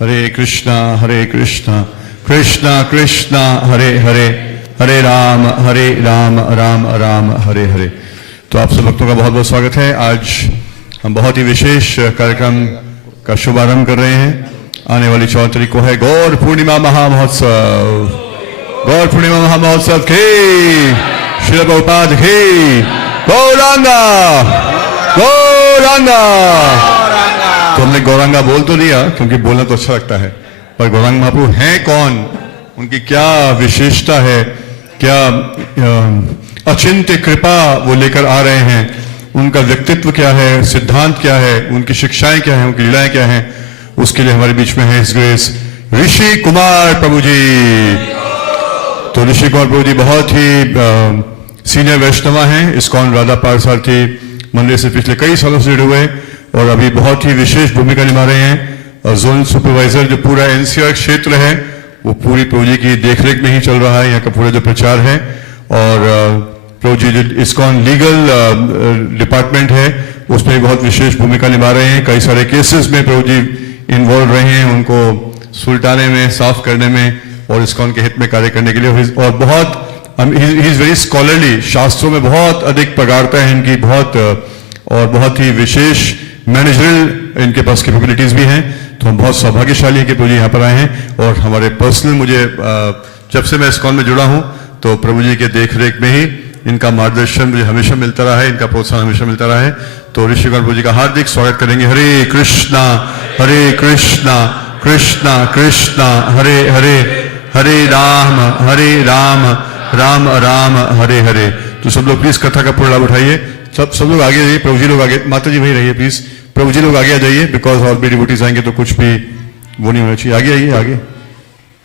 हरे कृष्णा कृष्णा कृष्णा हरे हरे, हरे राम राम राम हरे हरे। तो आप सब भक्तों का बहुत बहुत स्वागत है। आज हम बहुत ही विशेष कार्यक्रम का शुभारंभ कर रहे हैं। आने वाली 14 तारीख को है गौर पूर्णिमा महामहोत्सव। गौर पूर्णिमा महामहोत्सव की श्रील प्रभुपाद की गौरांगा गौरांगा। तो हमने गौरांगा बोल तो दिया क्योंकि बोलना तो अच्छा लगता है, पर गौरांग महाप्रभु हैं कौन, उनकी क्या विशेषता है, क्या अचिंत्य कृपा वो लेकर आ रहे हैं, उनका व्यक्तित्व क्या है, सिद्धांत क्या है, उनकी शिक्षाएं क्या हैं, उनकी लीलाएं क्या हैं, उसके लिए हमारे बीच में है हिज ग्रेस ऋषि कुमार प्रभु जी। तो ऋषि कुमार प्रभु जी बहुत ही सीनियर वैष्णव हैं, इस्कॉन राधा पार्थसारथी मंदिर से पिछले कई सालों से जुड़े हुए और अभी बहुत ही विशेष भूमिका निभा रहे हैं। और जोन सुपरवाइजर जो पूरा एनसीआर क्षेत्र है वो पूरी प्रभु जी की देखरेख में ही चल रहा है, यहाँ का पूरा जो प्रचार है। और प्रभु जी जो इस्कॉन लीगल डिपार्टमेंट है उसमें बहुत विशेष भूमिका निभा रहे हैं। कई सारे केसेस में प्रभु जी इन्वॉल्व रहे हैं, उनको सुलटाने में, साफ करने में और इस्कॉन के हित में कार्य करने के लिए। और बहुत ही इज वेरी स्कॉलरली, शास्त्रों में बहुत अधिक प्रगाढ़ता है इनकी, बहुत ही विशेष मैनेजरल इनके पास कैपेबिलिटीज भी हैं। तो हम बहुत सौभाग्यशाली हैं कि प्रभु जी यहाँ पर आए हैं। और हमारे पर्सनल मुझे जब से मैं इस्कॉन में जुड़ा हूँ तो प्रभु जी के देखरेख में ही इनका मार्गदर्शन मुझे हमेशा मिलता रहा है, इनका प्रोत्साहन हमेशा मिलता रहा है। तो ऋषि कुमार प्रभु जी का हार्दिक स्वागत करेंगे। हरे कृष्णा कृष्णा कृष्णा हरे हरे, हरे राम राम राम हरे हरे। तो सब लोग प्लीज कथा का पूरा लाभ उठाइए। सब लोग आगे जाइए, प्रभु जी लोग आगे, माता जी वहीं रहिए प्लीज, प्रभु जी लोग आगे आ जाइए, बिकॉज और भी डिवोटीज आएंगे तो कुछ भी वो नहीं होना चाहिए। आगे आइए, आगे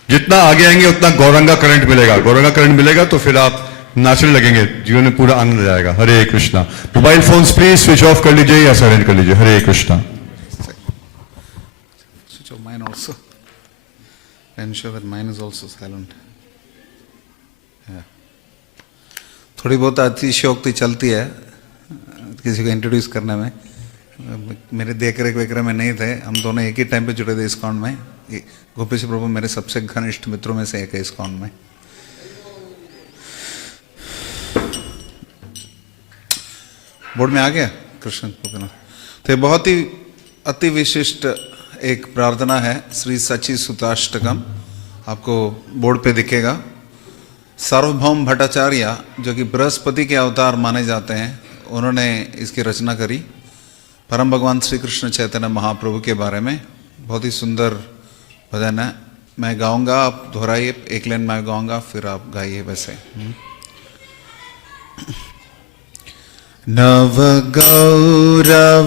जितना आगे आएंगे उतना गौरंगा करंट मिलेगा। गौरंगा करंट मिलेगा तो फिर आप नाचने लगेंगे, जीवन में पूरा आनंद आएगा। Hare Krishna. Mobile phones please switch off कर लीजिए या साइलेंट कर लीजिए। हरे Krishna. Switch off mine also. Ensure that mine is also silent. Yeah. थोड़ी बहुत अतिशयोक्ति चलती है किसी को इंट्रोड्यूस करने में। मेरे देख रेख वगैरह में नहीं थे, हम दोनों एक ही टाइम पे जुड़े थे इस्कॉन में। गोपेश प्रभु मेरे सबसे घनिष्ठ मित्रों में से एक है इस्कॉन में। बोर्ड में आ गया कृष्ण गोपीनाथ। तो ये बहुत ही अति विशिष्ट एक प्रार्थना है, श्री सची सुताष्टकम, आपको बोर्ड पे दिखेगा। सार्वभौम भट्टाचार्य जो कि बृहस्पति के अवतार माने जाते हैं, उन्होंने इसकी रचना करी। परम भगवान श्री कृष्ण चैतन्य महाप्रभु के बारे में बहुत ही सुंदर भजन है। मैं गाऊंगा, आप दोहराइए, एक लाइन मैं गाऊंगा फिर आप गाइए वैसे। नव गौरवरम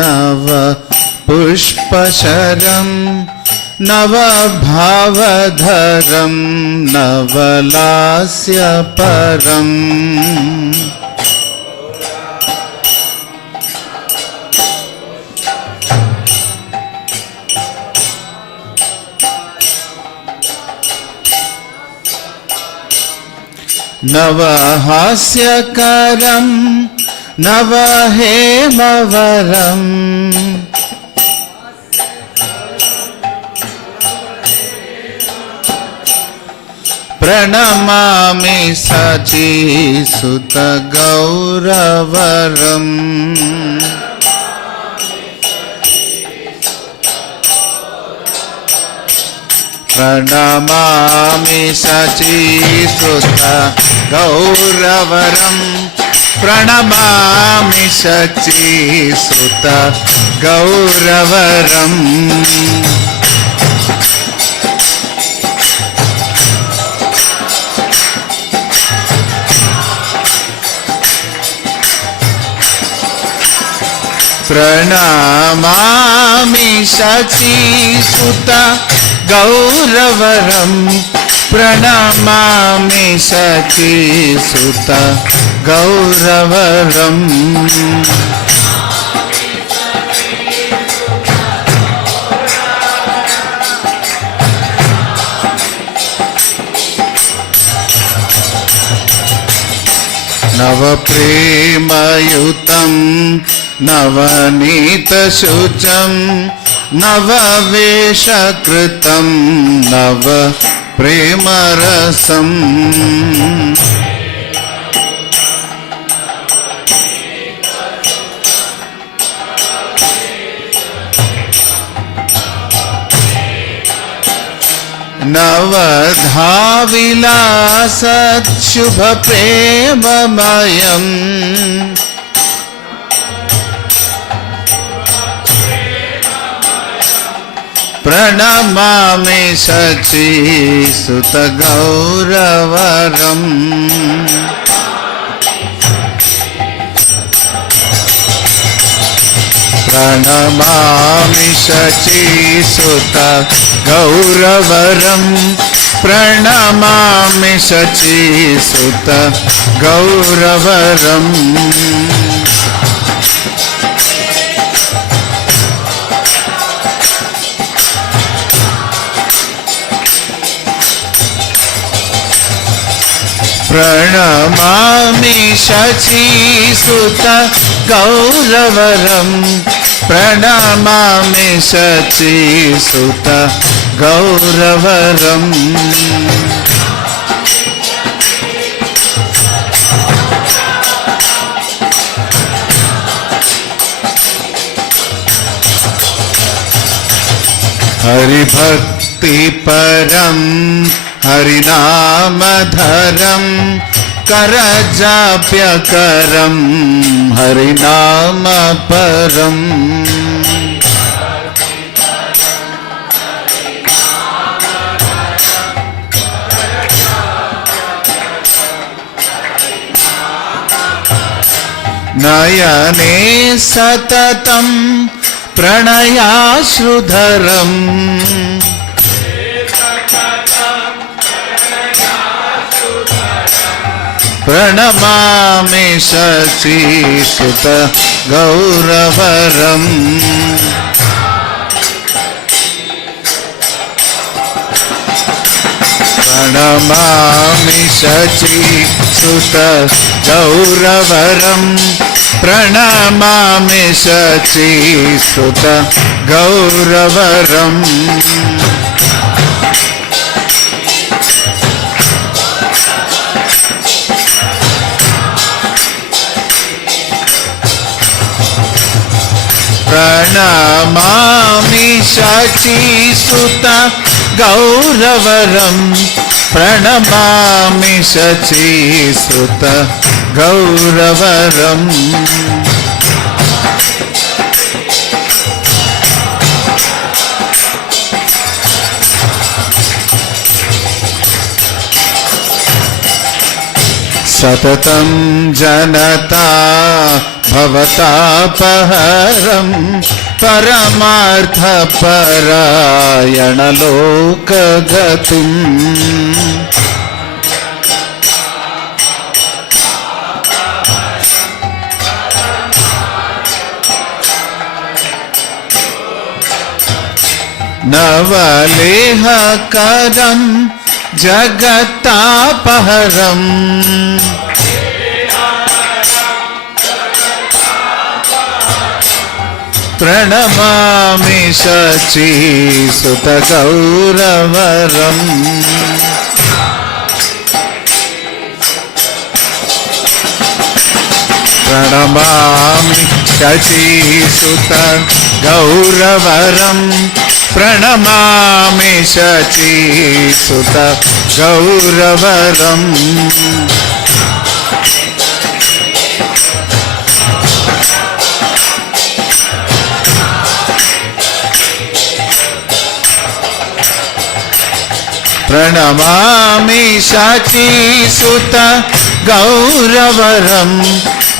नव पुष्पशरम नव भावधरम नवलास्य परम नव हास्यकरम नव हेमवरम प्रणमामि सचीसुत गौरवरम प्रणमामि सचीसुत गौरवरम प्रणमामि सचीसुत गौरवरम प्रणमामि सचीसुत गौरवरम प्रणमामि सचीसुत गौरवरम नव प्रेमयुतं नवनीतशुचं नववेशकृतं नव प्रेमरसम् नवधाविलासत् शुभ प्रेममयम् प्रणमामि शचीसुत गौरवरम् प्रणमामि शचीसुत गौरवरम् प्रणमामि शचीसुत गौरवरम् प्रणमामि शचीसुत गौरवरम् प्रणमामि शचीसुत गौरवरम् हरिभक्ति परम् हरिनामधरम् करजाप्यकरम् हरिनाम परम् नयने सततं प्रणयाश्रुधरम् प्रणमामि शचीसुत गौरवरम् प्रणमामि शचीसुत गौरवरम् प्रणमामि शचीसुत गौरवरम् प्रणमामि शचीसुत गौरवरम् प्रणमामि शचीसुत गौरवरम् सततं जनता भवतापहरम् परमार्थपरायण लोकगतिम् नवलेहकरम् जगतापहरम् प्रणमामि शचीसुत गौरवरम् प्रणमामि शचीसुत गौरवरम् प्रणमामि शचीसुत गौरवरम् प्रणमामि शचीसुत गौरवरम्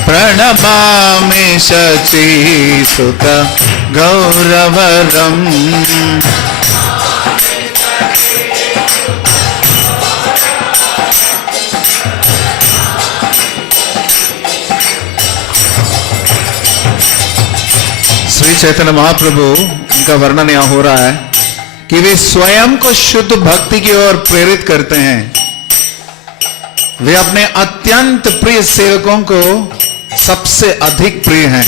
प्रणमामि शचीसुत गौरवरम् श्री चैतन्य महाप्रभु इनका वर्णन यहाँ हो रहा है कि वे स्वयं को शुद्ध भक्ति की ओर प्रेरित करते हैं। वे अपने अत्यंत प्रिय सेवकों को सबसे अधिक प्रिय हैं।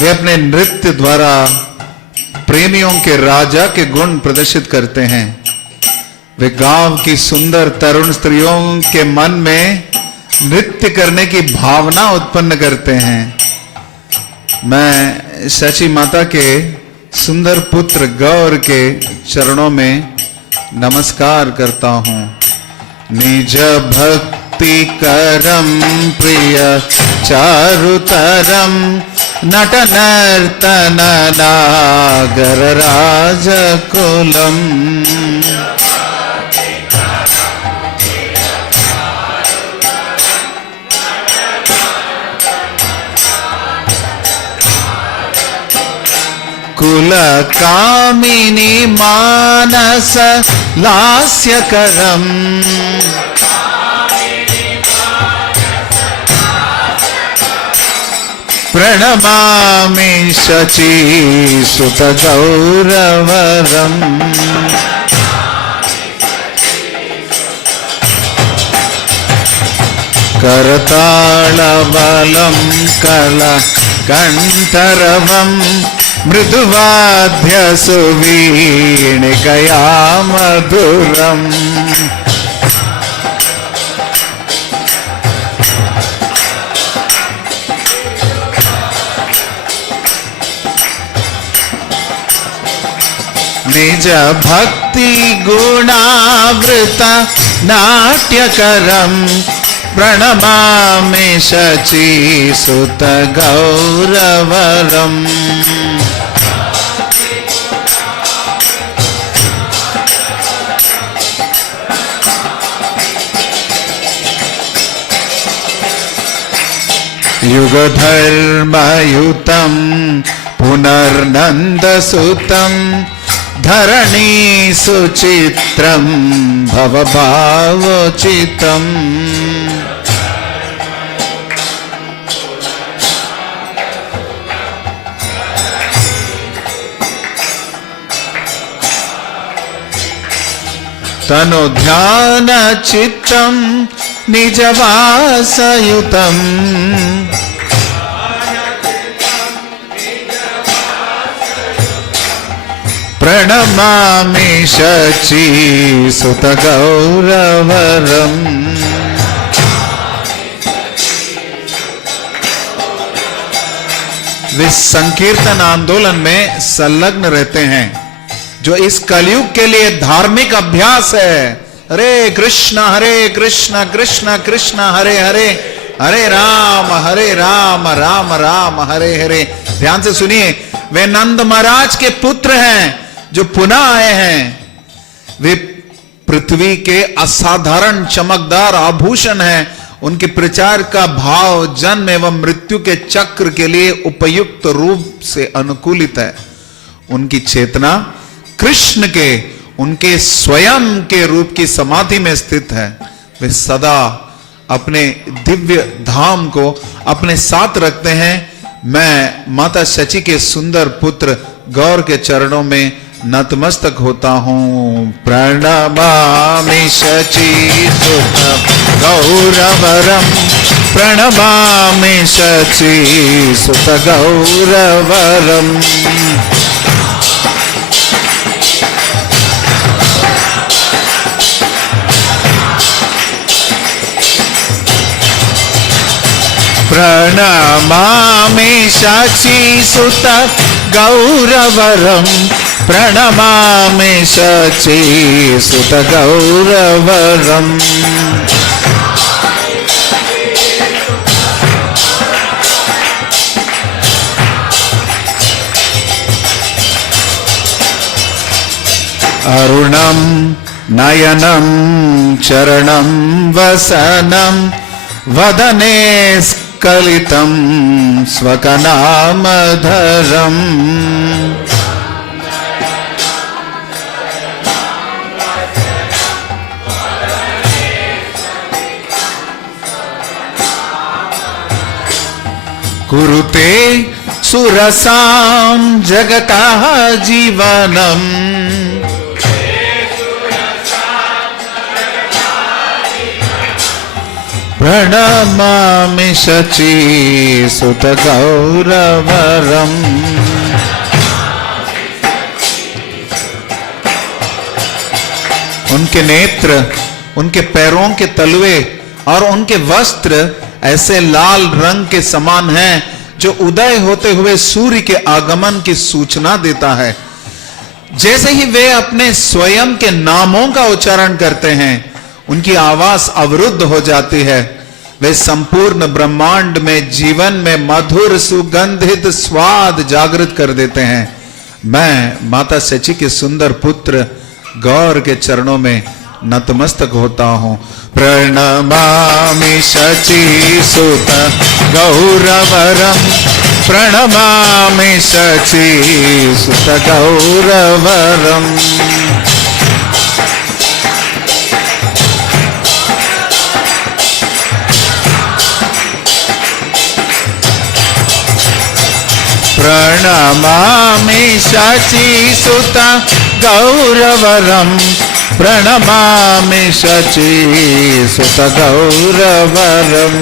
वे अपने नृत्य द्वारा प्रेमियों के राजा के गुण प्रदर्शित करते हैं। वे गांव की सुंदर तरुण स्त्रियों के मन में नृत्य करने की भावना उत्पन्न करते हैं। मैं सची माता के सुंदर पुत्र गौर के चरणों में नमस्कार करता हूं। निज भक्ति करम प्रिय चारुतरम नट नर्तन नागर राजकुलम। कुल कामिनी मानस लास्यकरम प्रणमामि शची सुत गौरवरम। करतालबलं कला कंठरवम मृदुवाद्य सुवीणिकया मधुरम। निज भक्ति गुणावृत नाट्यकरम प्रणमामि शची सुत गौरवरम। युगधर्मयुतं पुनर्नन्दसुतं धरणी सुचित्रं भवभावोचितम्। तनो ध्यान चित्तं निजवासयुतं प्रणमामि शची सुत गौरवरम। वे संकीर्तन आंदोलन में संलग्न रहते हैं, जो इस कलयुग के लिए धार्मिक अभ्यास है। हरे कृष्ण कृष्ण कृष्ण हरे हरे, हरे राम राम राम हरे हरे। ध्यान से सुनिए, वे नंद महाराज के पुत्र हैं जो पुनः आए हैं। वे पृथ्वी के असाधारण चमकदार आभूषण हैं। उनके प्रचार का भाव जन्म एवं मृत्यु के चक्र के लिए उपयुक्त रूप से अनुकूलित है। उनकी चेतना कृष्ण के उनके स्वयं के रूप की समाधि में स्थित है। वे सदा अपने दिव्य धाम को अपने साथ रखते हैं। मैं माता शची के सुंदर पुत्र गौर के चरणों में नतमस्तक होता हूं। प्रणमामि शची सुत गौरवरम, प्रणमामि शची सुत गौरवरम। प्रणमामि शची सुत गौरवरम, प्रणमामि शची सुत गौरवरम। अरुणं नयनं चरणं वसनं वदने स्खलितं स्वकनामधरम्। कुरुते सुरसां जगतः जीवनम्, प्रणमामि शची सुत गौरवरम। उनके नेत्र, उनके पैरों के तलवे और उनके वस्त्र ऐसे लाल रंग के समान हैं जो उदय होते हुए सूर्य के आगमन की सूचना देता है। जैसे ही वे अपने स्वयं के नामों का उच्चारण करते हैं, उनकी आवाज अवरुद्ध हो जाती है। वे संपूर्ण ब्रह्मांड में जीवन में मधुर सुगंधित स्वाद जागृत कर देते हैं। मैं माता सची के सुंदर पुत्र गौर के चरणों में नतमस्तक होता हूं। प्रणमामि शची सुत गौरवरम, प्रणमामि शची सुत गौरवरम। प्रणमामि शची सुत गौरवरम, प्रणमामि शची सुत गौरवरम।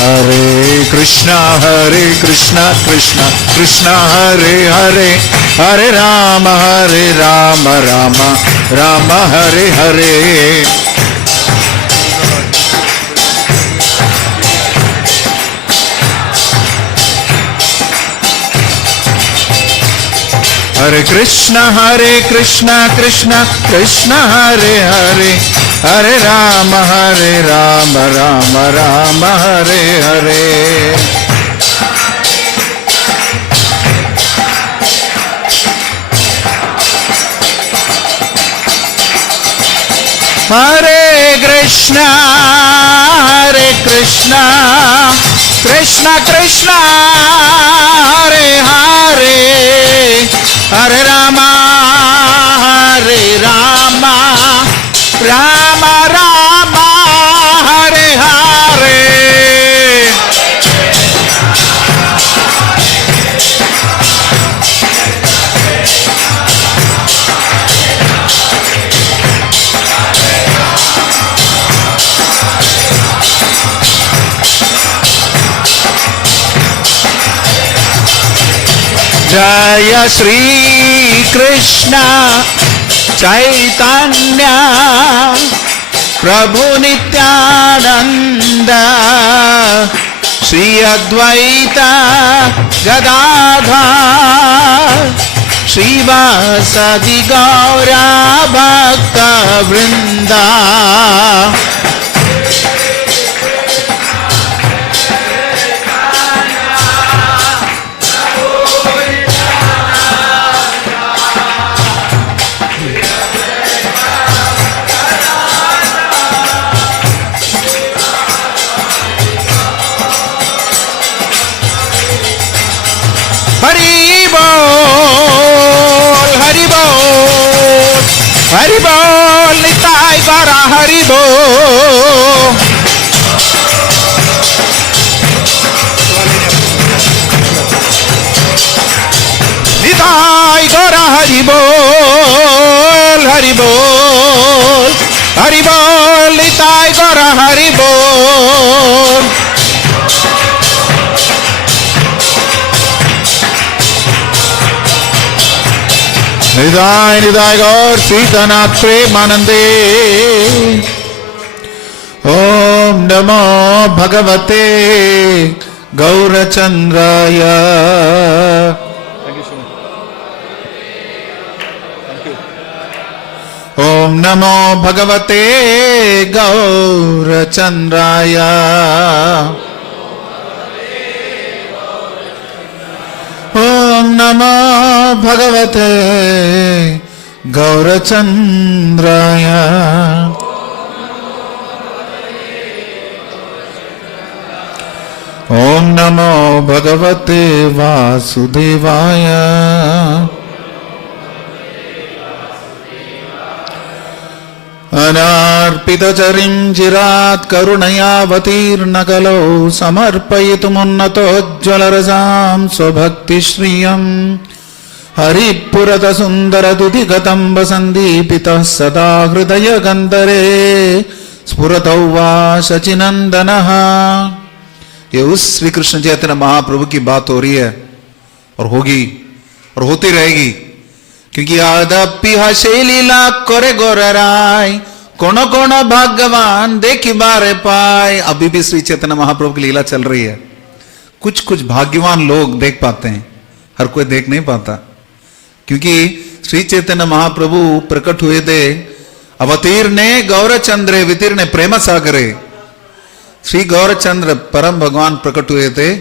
हरे कृष्णा कृष्णा कृष्णा हरे हरे, हरे राम राम राम हरे हरे। हरे कृष्णा कृष्णा कृष्णा हरे हरे, हरे राम राम राम हरे हरे। हरे कृष्णा कृष्णा कृष्णा हरे हरे, हरे राम राम राम हरे हरे। जय श्री कृष्ण चैतन्य प्रभु नित्यानंद, श्री अद्वैत गदाधर श्रीवासदि गौरा भक्त वृंदा। हरि बोल हरि बोल हरि बोल, निताई गौरा हरि बोल। निताई गौरा हरि बोल, हरि बोल हरि बोल, निताई गौरा हरि बोल। निदाय निदाय गौर सीतानाथ प्रेमानंदे। ओम नमो भगवते गौरचंद्राय। ओम नमो भगवते गौरचंद्राय। ओम नमो भगवते गौरचंद्राय। ओम नमो भगवते वासुदेवाय। अनार्पितचरिं चिरात् करुणयावतीर्न कलौ समर्पयितुमुन्नतोज्ज्वलरसां स्वभक्तिश्रियम्। हरिपुरतसुन्दरदुधिगतं वसन्दीपितः सदा हृदयगन्धरे स्फुरतौ वा शचिनन्दनः। ये उस श्री कृष्ण चैतन्य महाप्रभु की बात हो रही है और होगी और होती रहेगी, क्योंकि आदपि हसे लीला करे गोरराय कोनो कोनो भगवान देखी बारे पाए। अभी भी श्री चैतन्य महाप्रभु की लीला चल रही है। कुछ कुछ भाग्यवान लोग देख पाते हैं, हर कोई देख नहीं पाता, क्योंकि श्री चैतन्य महाप्रभु प्रकट हुए थे अवतीर्णे गौरचंद्रे वितीर्णे प्रेम सागरे। श्री गौरचंद्र परम भगवान प्रकट हुए थे।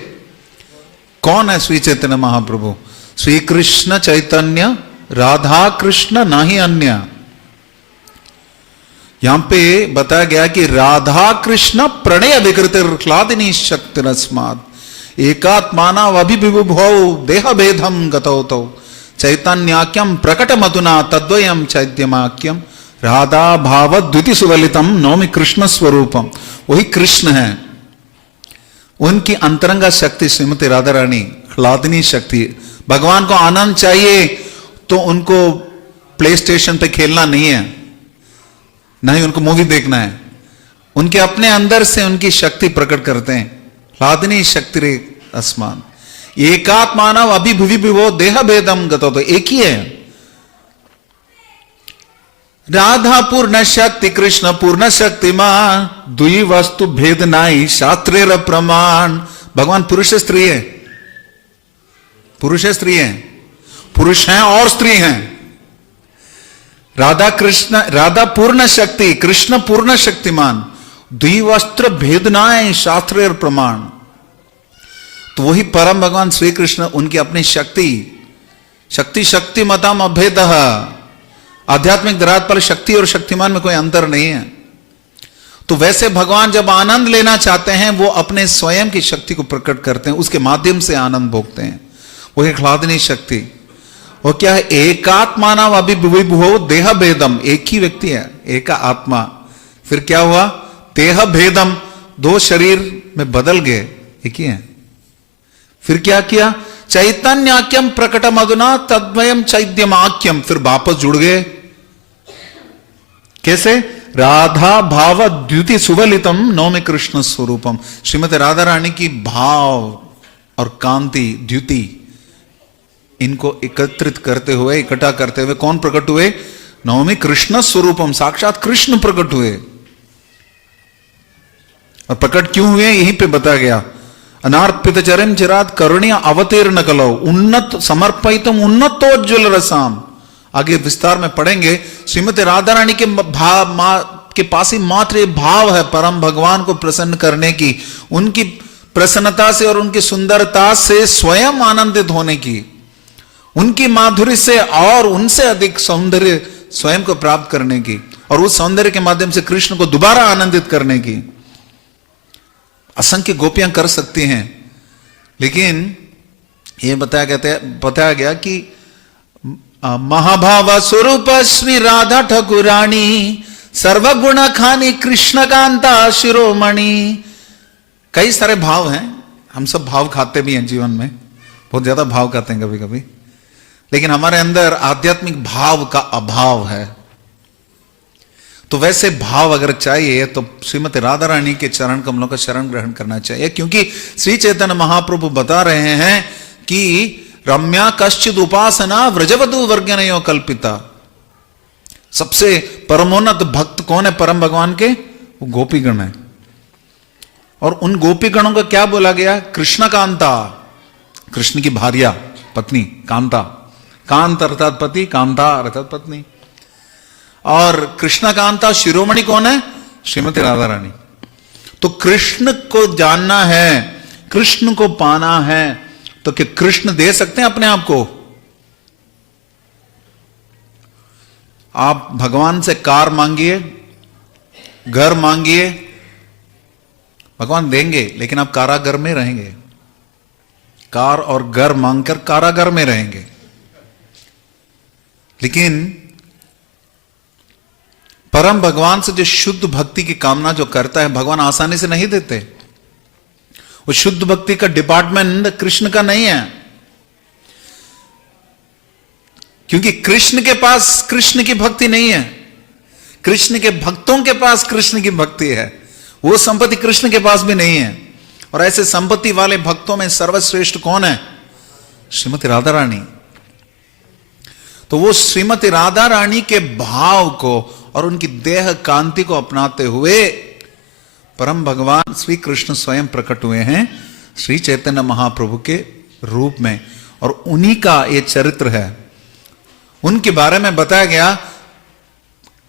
कौन है श्री चैतन्य महाप्रभु? श्री कृष्ण चैतन्य राधा कृष्ण नाही अन्य। यहां पे बताया गया कि राधा कृष्ण प्रणय विकृतिर्ह्लादिनी शक्तिरस्मात् एकात्मानाव अभिविभुभौ देह भेदम गतौ चैतन्याख्यम प्रकट मधुना तद्वयम चैत्यमाख्यम राधा भाव द्विति सुवलितम नौमि कृष्ण स्वरूपम। वही कृष्ण है, उनकी अंतरंगा शक्ति श्रीमती राधा रानी ह्लादिनी शक्ति। भगवान को आनंद चाहिए तो उनको प्ले स्टेशन पे खेलना नहीं है, नहीं उनको मूवी देखना है, उनके अपने अंदर से उनकी शक्ति प्रकट करते हैं। ह्लादिनी शक्ति रे अस्मान एकात्मानव अभिभुविभुवो देह भेदम गतो, तो एक ही है। राधा पूर्ण शक्ति कृष्ण पूर्ण शक्तिमान दुई वस्तु भेद नाई शास्त्रेर प्रमाण। भगवान पुरुष स्त्री है, पुरुष स्त्री है, पुरुष हैं और स्त्री हैं। राधा कृष्ण राधा पूर्ण शक्ति कृष्ण पूर्ण शक्तिमान द्विवस्त्र भेदनाएं शास्त्रेर प्रमाण। तो वही परम भगवान श्री कृष्ण उनकी अपनी शक्ति शक्ति शक्तिमताम अभेद। आध्यात्मिक दराज पर शक्ति और शक्तिमान में कोई अंतर नहीं है। तो वैसे भगवान जब आनंद लेना चाहते हैं वो अपने स्वयं की शक्ति को प्रकट करते हैं, उसके माध्यम से आनंद भोगते हैं। वो एक ह्लादिनी शक्ति। और क्या है? एकात्मानाव अभिभुवो देह भेदम, एक ही व्यक्ति है, एक आत्मा। फिर क्या हुआ? देह भेदम, दो शरीर में बदल गए, एक ही है। फिर क्या किया? चैतन्याख्यम प्रकटम अधुना तद्वयम चैद्यमाख्यम, फिर वापस जुड़ गए। कैसे? राधा भाव द्युति सुवलितम नौमि कृष्ण स्वरूपम। श्रीमती राधा रानी की भाव और कांति द्युति इनको एकत्रित करते हुए इकट्ठा करते हुए कौन प्रकट हुए? नवमी कृष्ण स्वरूपम, साक्षात कृष्ण प्रकट हुए। और प्रकट क्यों हुए यहीं पे बताया गया। अनार्पित चरण चिरात करुणिया अवतीर्ण कलो उन्नत समर्पितम उन्नतोज्ज्वल रसाम। आगे विस्तार में पढ़ेंगे। श्रीमती राधा रानी के के पास ही मात्र भाव है परम भगवान को प्रसन्न करने की, उनकी प्रसन्नता से और उनकी सुंदरता से स्वयं आनंदित होने की, उनकी माधुर्य से और उनसे अधिक सौंदर्य स्वयं को प्राप्त करने की, और उस सौंदर्य के माध्यम से कृष्ण को दोबारा आनंदित करने की। असंख्य गोपियां कर सकती हैं, लेकिन यह बताया गया कि महाभाव स्वरूप श्री राधा ठाकुरानी सर्वगुण खानी कृष्ण कांता शिरोमणि। कई सारे भाव हैं, हम सब भाव खाते भी हैं जीवन में, बहुत ज्यादा भाव खाते हैं कभी कभी, लेकिन हमारे अंदर आध्यात्मिक भाव का अभाव है। तो वैसे भाव अगर चाहिए तो श्रीमती राधा रानी के चरण कमलों का शरण ग्रहण करना चाहिए, क्योंकि श्री चैतन्य महाप्रभु बता रहे हैं कि रम्या कश्चिद उपासना व्रजवधु वर्गनयो कल्पिता। सबसे परमोन्नत भक्त कौन है परम भगवान के? वो गोपीगण है। और उन गोपीगणों का क्या बोला गया? कृष्ण कांता, कृष्ण की भार्या पत्नी कांता। कांत अर्थात पति, कांता अर्थात पत्नी। और कृष्ण कांता शिरोमणि कौन है? श्रीमती राधा रानी। तो कृष्ण को जानना है, कृष्ण को पाना है, तो क्या कृष्ण दे सकते हैं अपने आप को? आप भगवान से कार मांगिए, घर मांगिए, भगवान देंगे, लेकिन आप कारागर में रहेंगे। कार और घर मांगकर कारागर में रहेंगे। लेकिन परम भगवान से जो शुद्ध भक्ति की कामना जो करता है, भगवान आसानी से नहीं देते। वो शुद्ध भक्ति का डिपार्टमेंट कृष्ण का नहीं है, क्योंकि कृष्ण के पास कृष्ण की भक्ति नहीं है, कृष्ण के भक्तों के पास कृष्ण की भक्ति है। वो संपत्ति कृष्ण के पास भी नहीं है। और ऐसे संपत्ति वाले भक्तों में सर्वश्रेष्ठ कौन है? श्रीमती राधा रानी। तो वो श्रीमती राधा रानी के भाव को और उनकी देह कांति को अपनाते हुए परम भगवान श्री कृष्ण स्वयं प्रकट हुए हैं श्री चैतन्य महाप्रभु के रूप में, और उन्हीं का ये चरित्र है। उनके बारे में बताया गया,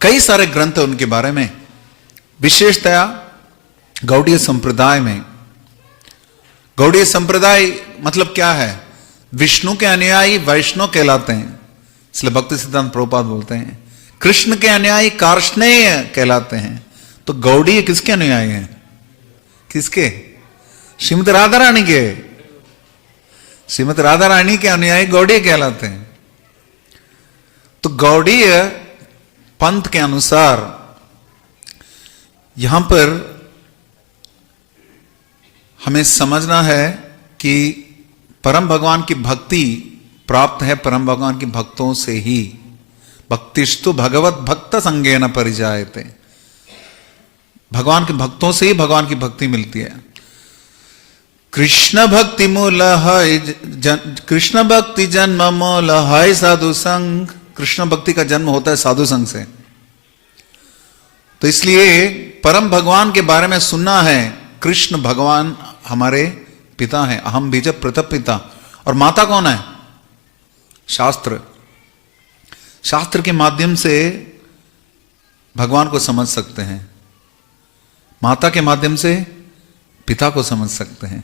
कई सारे ग्रंथ है उनके बारे में, विशेषतया गौड़ीय संप्रदाय में। गौड़ीय संप्रदाय मतलब क्या है? विष्णु के अनुयायी वैष्णव कहलाते हैं, इसलिए भक्ति सिद्धांत प्रभुपाद बोलते हैं। कृष्ण के अनुयायी कार्ष्णेय कहलाते हैं। तो गौड़ीय किसके अनुयायी हैं? किसके? श्रीमती राधा रानी के। श्रीमती राधा रानी के अनुयायी गौड़ीय कहलाते हैं। तो गौड़ीय पंथ के अनुसार यहां पर हमें समझना है कि परम भगवान की भक्ति प्राप्त है परम भगवान के भक्तों से ही। भक्तिस्तु भगवत भक्त संगेन परिजायते, भगवान के भक्तों से ही भगवान की भक्ति मिलती है। कृष्ण भक्ति मूल है, कृष्ण भक्ति जन्म मूल है साधु संग। कृष्ण भक्ति का जन्म होता है साधु संग से। तो इसलिए परम भगवान के बारे में सुनना है। कृष्ण भगवान हमारे पिता हैं, अहम बीज प्रतः पिता। और माता कौन है? शास्त्र। शास्त्र के माध्यम से भगवान को समझ सकते हैं, माता के माध्यम से पिता को समझ सकते हैं।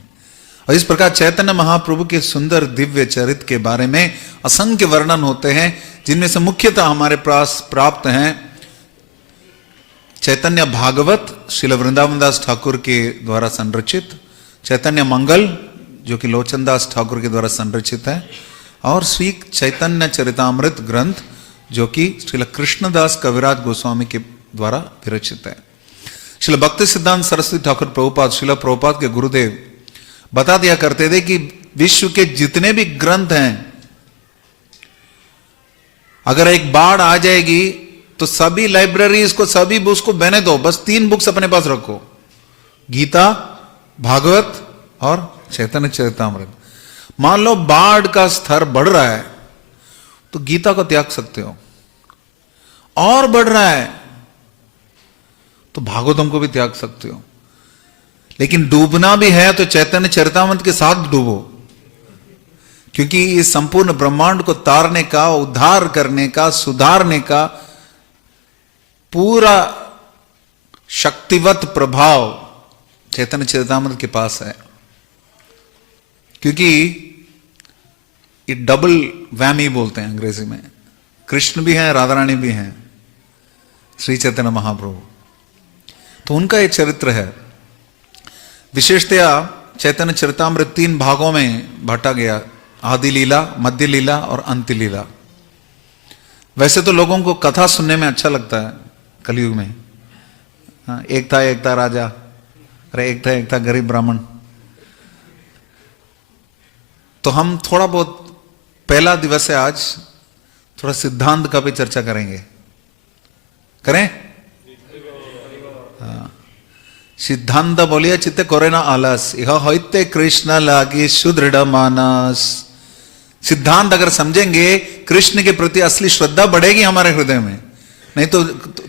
और इस प्रकार चैतन्य महाप्रभु के सुंदर दिव्य चरित्र के बारे में असंख्य वर्णन होते हैं, जिनमें से मुख्यतः हमारे पास प्राप्त हैं चैतन्य भागवत श्रील वृंदावन दास ठाकुर के द्वारा संरचित, चैतन्य मंगल जो कि लोचन दास ठाकुर के द्वारा संरचित है, और श्री चैतन्य चरितामृत ग्रंथ जो कि श्रील कृष्णदास कविराज गोस्वामी के द्वारा विरचित है। श्रील भक्ति सिद्धांत सरस्वती ठाकुर प्रभुपाद, श्रील प्रभुपाद के गुरुदेव बता दिया करते थे कि विश्व के जितने भी ग्रंथ हैं, अगर एक बाढ़ आ जाएगी तो सभी लाइब्रेरीज को, सभी बुक्स को बहने दो, बस 3 बुक्स अपने पास रखो, गीता, भागवत और चैतन्य चरितामृत। मान लो बाढ़ का स्तर बढ़ रहा है तो गीता को त्याग सकते हो, और बढ़ रहा है तो भागवतम को भी त्याग सकते हो। लेकिन डूबना भी है तो चैतन्य चरितामृत के साथ डूबो, क्योंकि इस संपूर्ण ब्रह्मांड को तारने का, उद्धार करने का, सुधारने का पूरा शक्तिवत प्रभाव चैतन्य चरितामृत के पास है। क्योंकि ये डबल वैमी बोलते हैं अंग्रेजी में, कृष्ण भी हैं, राधा रानी भी हैं, श्री चैतन्य महाप्रभु। तो उनका ये चरित्र है। विशेषतया चैतन्य चरितामृत 3 भागों में बांटा गया, आदि लीला, मध्य लीला और अंत्य लीला। वैसे तो लोगों को कथा सुनने में अच्छा लगता है कलयुग में, हाँ, एक था राजा, अरे एक था गरीब ब्राह्मण। तो हम थोड़ा बहुत, पहला दिवस है आज, थोड़ा सिद्धांत का भी चर्चा करेंगे। करें? हाँ, सिद्धांत बोलिए चित्ते करे ना आलस, यह होते कृष्ण लागी सुदृढ़ मानस। सिद्धांत अगर समझेंगे, कृष्ण के प्रति असली श्रद्धा बढ़ेगी हमारे हृदय में। नहीं तो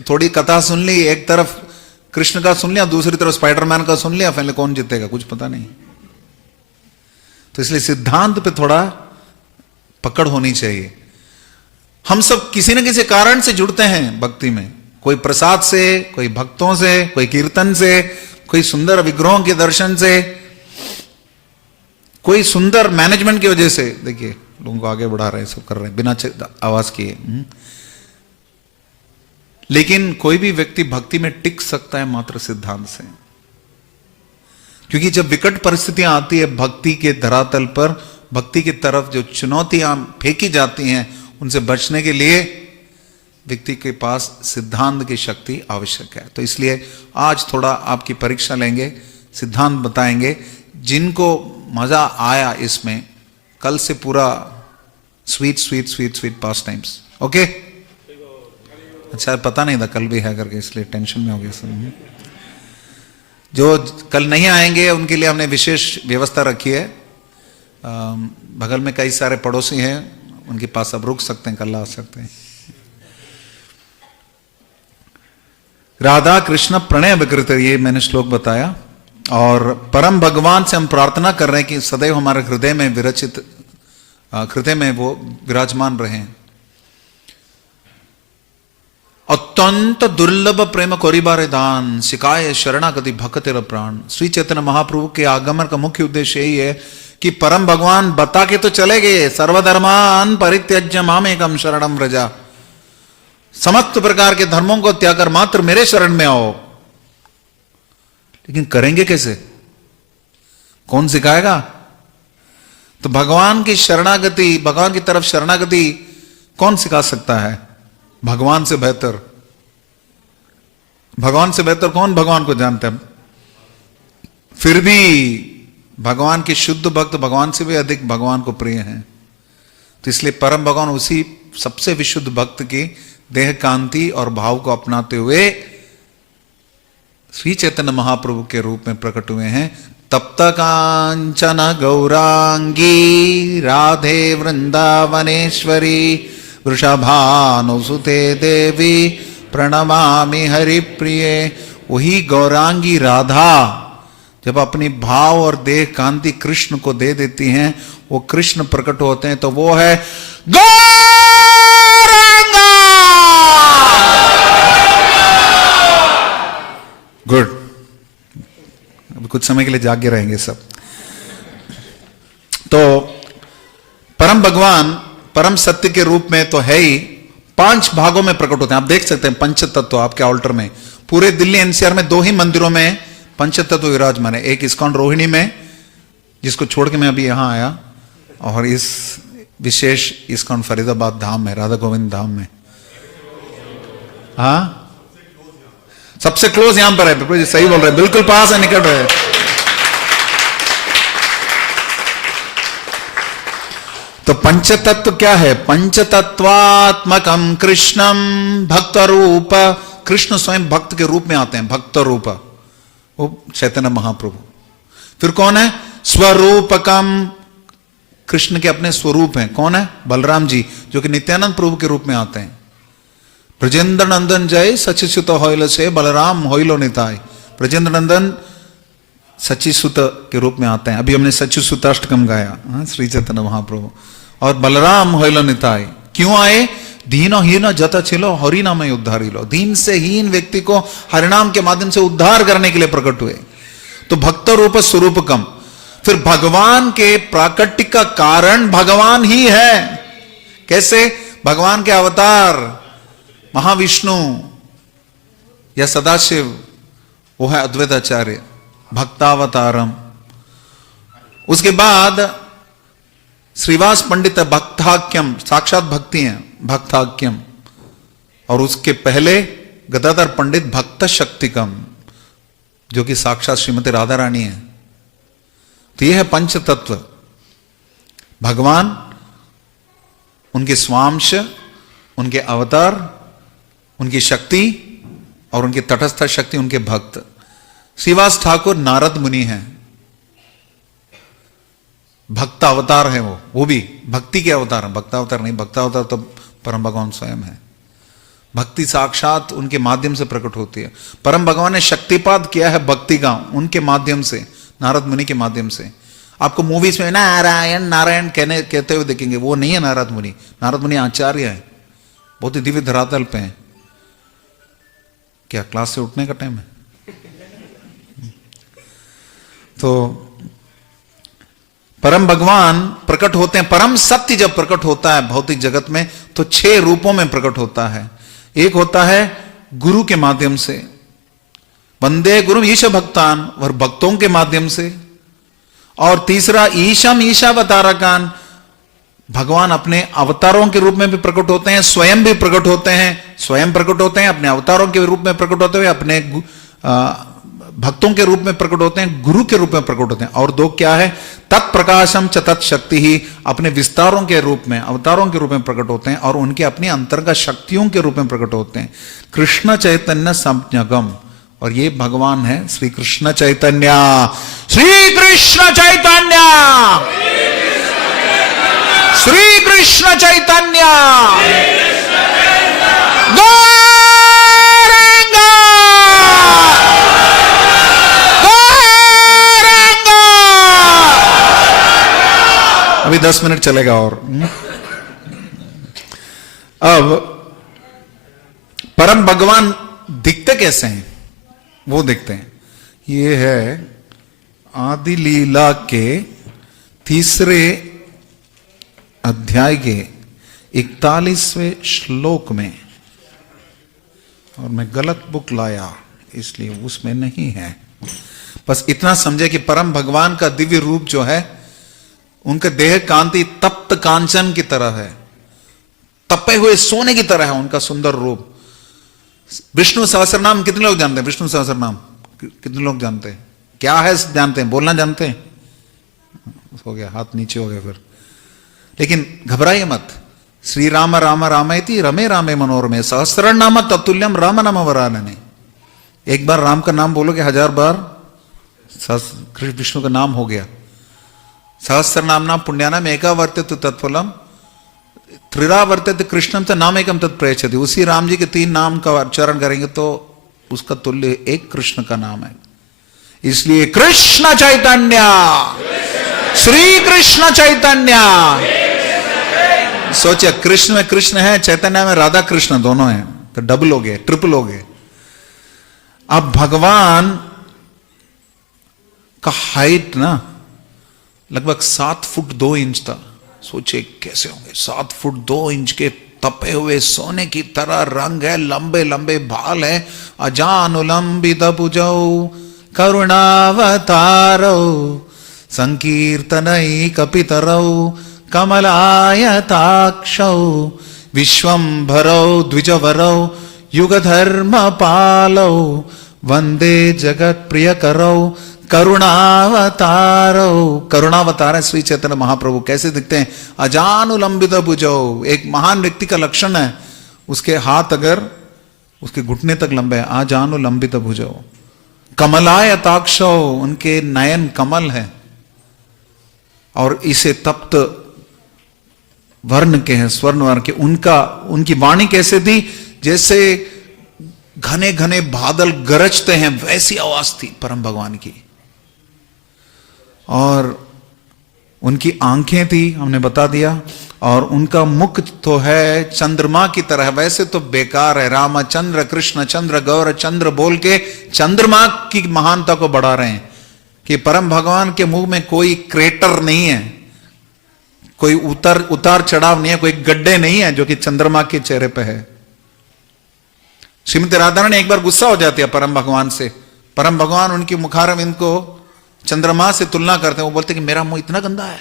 थोड़ी कथा सुन ली, एक तरफ कृष्ण का सुन लिया, दूसरी तरफ स्पाइडरमैन का सुन लिया, पहले कौन जीतेगा कुछ पता नहीं। तो इसलिए सिद्धांत पे थोड़ा पकड़ होनी चाहिए। हम सब किसी न किसी कारण से जुड़ते हैं भक्ति में, कोई प्रसाद से, कोई भक्तों से, कोई कीर्तन से, कोई सुंदर विग्रहों के दर्शन से, कोई सुंदर मैनेजमेंट की वजह से। देखिए लोगों को आगे बढ़ा रहे हैं, सब कर रहे हैं बिना आवाज किए। लेकिन कोई भी व्यक्ति भक्ति में टिक सकता है मात्र सिद्धांत से। क्योंकि जब विकट परिस्थितियां आती है भक्ति के धरातल पर, भक्ति की तरफ जो चुनौतियां फेंकी जाती हैं, उनसे बचने के लिए व्यक्ति के पास सिद्धांत की शक्ति आवश्यक है। तो इसलिए आज थोड़ा आपकी परीक्षा लेंगे, सिद्धांत बताएंगे। जिनको मजा आया इसमें, कल से पूरा स्वीट पास टाइम्स। ओके, अच्छा पता नहीं था कल भी है करके, इसलिए टेंशन में हो गया सब। जो कल नहीं आएंगे उनके लिए हमने विशेष व्यवस्था रखी है। बगल में कई सारे पड़ोसी हैं, उनके पास अब रुक सकते हैं, कल आ सकते हैं। राधा कृष्ण प्रणय विकृत, ये मैंने श्लोक बताया। और परम भगवान से हम प्रार्थना कर रहे हैं कि सदैव हमारे हृदय में विरचित, हृदय में वो विराजमान रहे। अत्यंत दुर्लभ प्रेम कोरिबारे दान, सिकाय शरणागति भक्तेर प्राण। श्री चैतन्य महाप्रभु के आगमन का मुख्य उद्देश्य यही है कि परम भगवान बता के तो चले गए, सर्वधर्मान परित्यज्य मामेकम शरणम व्रजा, समस्त प्रकार के धर्मों को त्याग कर मात्र मेरे शरण में आओ। लेकिन करेंगे कैसे, कौन सिखाएगा? तो भगवान की शरणागति, भगवान की तरफ शरणागति कौन सिखा सकता है? भगवान से बेहतर, भगवान से बेहतर कौन भगवान को जानता है? फिर भी भगवान के शुद्ध भक्त भगवान से भी अधिक भगवान को प्रिय हैं। तो इसलिए परम भगवान उसी सबसे विशुद्ध भक्त की देह कांति और भाव को अपनाते हुए श्री चैतन्य महाप्रभु के रूप में प्रकट हुए हैं। तप्त कांचन गौरांगी राधे वृंदावनेश्वरी, वृषभानुसुते देवी प्रणमामि हरिप्रिये। वही गौरांगी राधा जब अपनी भाव और देह कांति कृष्ण को दे देती हैं, वो कृष्ण प्रकट होते हैं, तो वो है गौरांगा। गुड, अब कुछ समय के लिए जागे रहेंगे सब। तो परम भगवान परम सत्य के रूप में तो है ही, 5 भागों में प्रकट होते हैं। आप देख सकते हैं पंच तत्व आपके ऑल्टर में। पूरे दिल्ली एनसीआर में 2 ही मंदिरों में पंच तत्व विराजमान है। एक इस्कॉन रोहिणी में, जिसको छोड़ के मैं अभी यहां आया, और इस विशेष इस्कॉन फरीदाबाद धाम में, राधा गोविंद धाम में। हाँ, सबसे क्लोज यहां पर है। सही बोल रहे हैं, बिल्कुल पास है, निकट रहे। तो पंचतत्व क्या है? पंचतत्वात्मकम कृष्णम भक्त रूप। कृष्ण स्वयं भक्त के रूप में आते हैं, भक्त रूप, वो चैतन्य महाप्रभु। फिर कौन है? स्वरूपकम, कृष्ण के अपने स्वरूप हैं। कौन है? बलराम जी, जो कि नित्यानंद प्रभु के रूप में आते हैं। ब्रजेंद्र नंदन जय सचिसुत होइल से बलराम होइलो निताय। ब्रजेंद्र नंदन सचिसुत के रूप में आते हैं। अभी हमने सचिसुताष्टकम गाया, श्री चैतन्य महाप्रभु। और बलराम होइलो निताय क्यों आए? दीनो हीनो जत छिलो हरिनाम उद्धारी लो। दीन से हीन व्यक्ति को हरिनाम के माध्यम से उद्धार करने के लिए प्रकट हुए। तो भक्त रूप स्वरूपकम। फिर भगवान के प्राकट्य का कारण भगवान ही है। कैसे? भगवान के अवतार महाविष्णु या सदाशिव, वो है अद्वैताचार्य, भक्तावतारम। उसके बाद श्रीवास पंडित भक्ताख्यम, साक्षात भक्ति हैं, भक्ताख्यम। और उसके पहले गदाधर पंडित भक्त शक्तिकम, जो कि साक्षात श्रीमती राधा रानी है। तो यह है पंच तत्व। भगवान, उनके स्वांश, उनके अवतार, उनकी शक्ति और उनकी तटस्थ शक्ति, उनके भक्त। श्रीवास ठाकुर नारद मुनि हैं, भक्त अवतार है वो भी भक्ति के अवतार हैं। भक्तावतार नहीं, भक्तावतार तो परम भगवान स्वयं है। भक्ति साक्षात उनके माध्यम से प्रकट होती है। परम भगवान ने शक्तिपात किया है भक्ति का, उनके माध्यम से, नारद मुनि के माध्यम से। आपको मूवीज में नारायण नारायण कहते हुए देखेंगे, वो नहीं है नारद मुनि। नारद मुनि आचार्य है, बहुत ही दिव्य धरातल पे हैं। क्या क्लास से उठने का टाइम है? तो परम भगवान प्रकट होते हैं। परम सत्य जब प्रकट होता है भौतिक जगत में, तो 6 रूपों में प्रकट होता है। एक होता है गुरु के माध्यम से, वंदे गुरु ईश भक्तान, और भक्तों के माध्यम से। और तीसरा ईशम ईशावतारकान, भगवान अपने अवतारों के रूप में भी प्रकट होते हैं, स्वयं भी प्रकट होते हैं, स्वयं प्रकट होते हैं, अपने अवतारों के रूप में प्रकट होते हुए अपने भक्तों के रूप में प्रकट होते हैं, गुरु के रूप में प्रकट होते हैं। और 2 क्या है? तत्प्रकाशम च तत्शक्ति ही, अपने विस्तारों के रूप में, अवतारों के रूप में प्रकट होते हैं और उनके अपनी अंतर्गत शक्तियों के रूप में प्रकट होते हैं। कृष्ण चैतन्य संज्ञगम, और ये भगवान है श्री कृष्ण चैतन्य। श्री कृष्ण चैतन्य, श्री कृष्ण चैतन्य गौरांग, गौरांग। अभी 10 मिनट चलेगा और अब परम भगवान दिखते कैसे हैं वो देखते हैं। ये है आदि लीला के 3 अध्याय के 41वें श्लोक में, और मैं गलत बुक लाया इसलिए उसमें नहीं है। बस इतना समझे कि परम भगवान का दिव्य रूप जो है, उनका देह कांति तप्त कांचन की तरह है, तपे हुए सोने की तरह है उनका सुंदर रूप। विष्णु सहस्रनाम कितने लोग जानते हैं? विष्णु सहस्रनाम कितने लोग जानते हैं? क्या है जानते हैं? बोलना जानते हैं? हो गया, हाथ नीचे हो गया फिर। लेकिन घबराइए मत। श्री राम राम रामेति रमे रामे मनोरमे सहस्रनाम तत्तुल्यम राम नाम वरानने। एक बार राम का नाम बोलोगे 1000 बार विष्णु का नाम हो गया। सहस्र नाम पुण्यानाम एका वर्तते तत्फलम त्रिरा वर्तते कृष्णम च नाम एकम तत् प्रयच्छति। उसी राम जी के 3 नाम का उच्चारण करेंगे तो उसका तुल्य एक कृष्ण का नाम है। इसलिए कृष्ण चैतन्य, श्री कृष्ण चैतन्य। सोचिए, कृष्ण में कृष्ण है, चैतन्य में राधा कृष्ण दोनों हैं, तो डबल हो गए, ट्रिपल हो गए। अब भगवान का हाइट ना लगभग 7 फुट 2 इंच था। सोचिए कैसे होंगे, 7 फुट 2 इंच के तपे हुए सोने की तरह रंग है, लंबे लंबे बाल है, अजानुलंबित भुजौ करुणावतारौ संकीर्तनैकपितरौ कमलायताक्षौ विश्वंभरौ द्विजवरौ युगधर्मपालौ वंदे जगत प्रियकरौ करुणावतारौ। करुणावतार है श्री चैतन्य महाप्रभु। कैसे दिखते हैं? अजानुलंबित भुजौ, एक महान व्यक्ति का लक्षण है। उसके हाथ अगर उसके घुटने तक लंबे हैं, अजानुलंबित भुजौ। कमलायताक्षौ, उनके नयन कमल है और इसे तप्त वर्ण के हैं, स्वर्ण वर्ण के। उनकी वाणी कैसे थी? जैसे घने घने बादल गरजते हैं वैसी आवाज थी परम भगवान की। और उनकी आंखें थी, हमने बता दिया, और उनका मुख तो है चंद्रमा की तरह। वैसे तो बेकार है, रामचंद्र कृष्ण चंद्र गौर चंद्र बोल के चंद्रमा की महानता को बढ़ा रहे हैं कि परम भगवान के मुंह में कोई क्रेटर नहीं है, कोई उतार चढ़ाव नहीं है, कोई गड्ढे नहीं है जो कि चंद्रमा के चेहरे पे है। श्रीमती राधा रानी एक बार गुस्सा हो जाती है परम भगवान से। परम भगवान उनकी मुखारम इनको चंद्रमा से तुलना करते हैं। वो बोलते कि मेरा मुंह इतना गंदा है।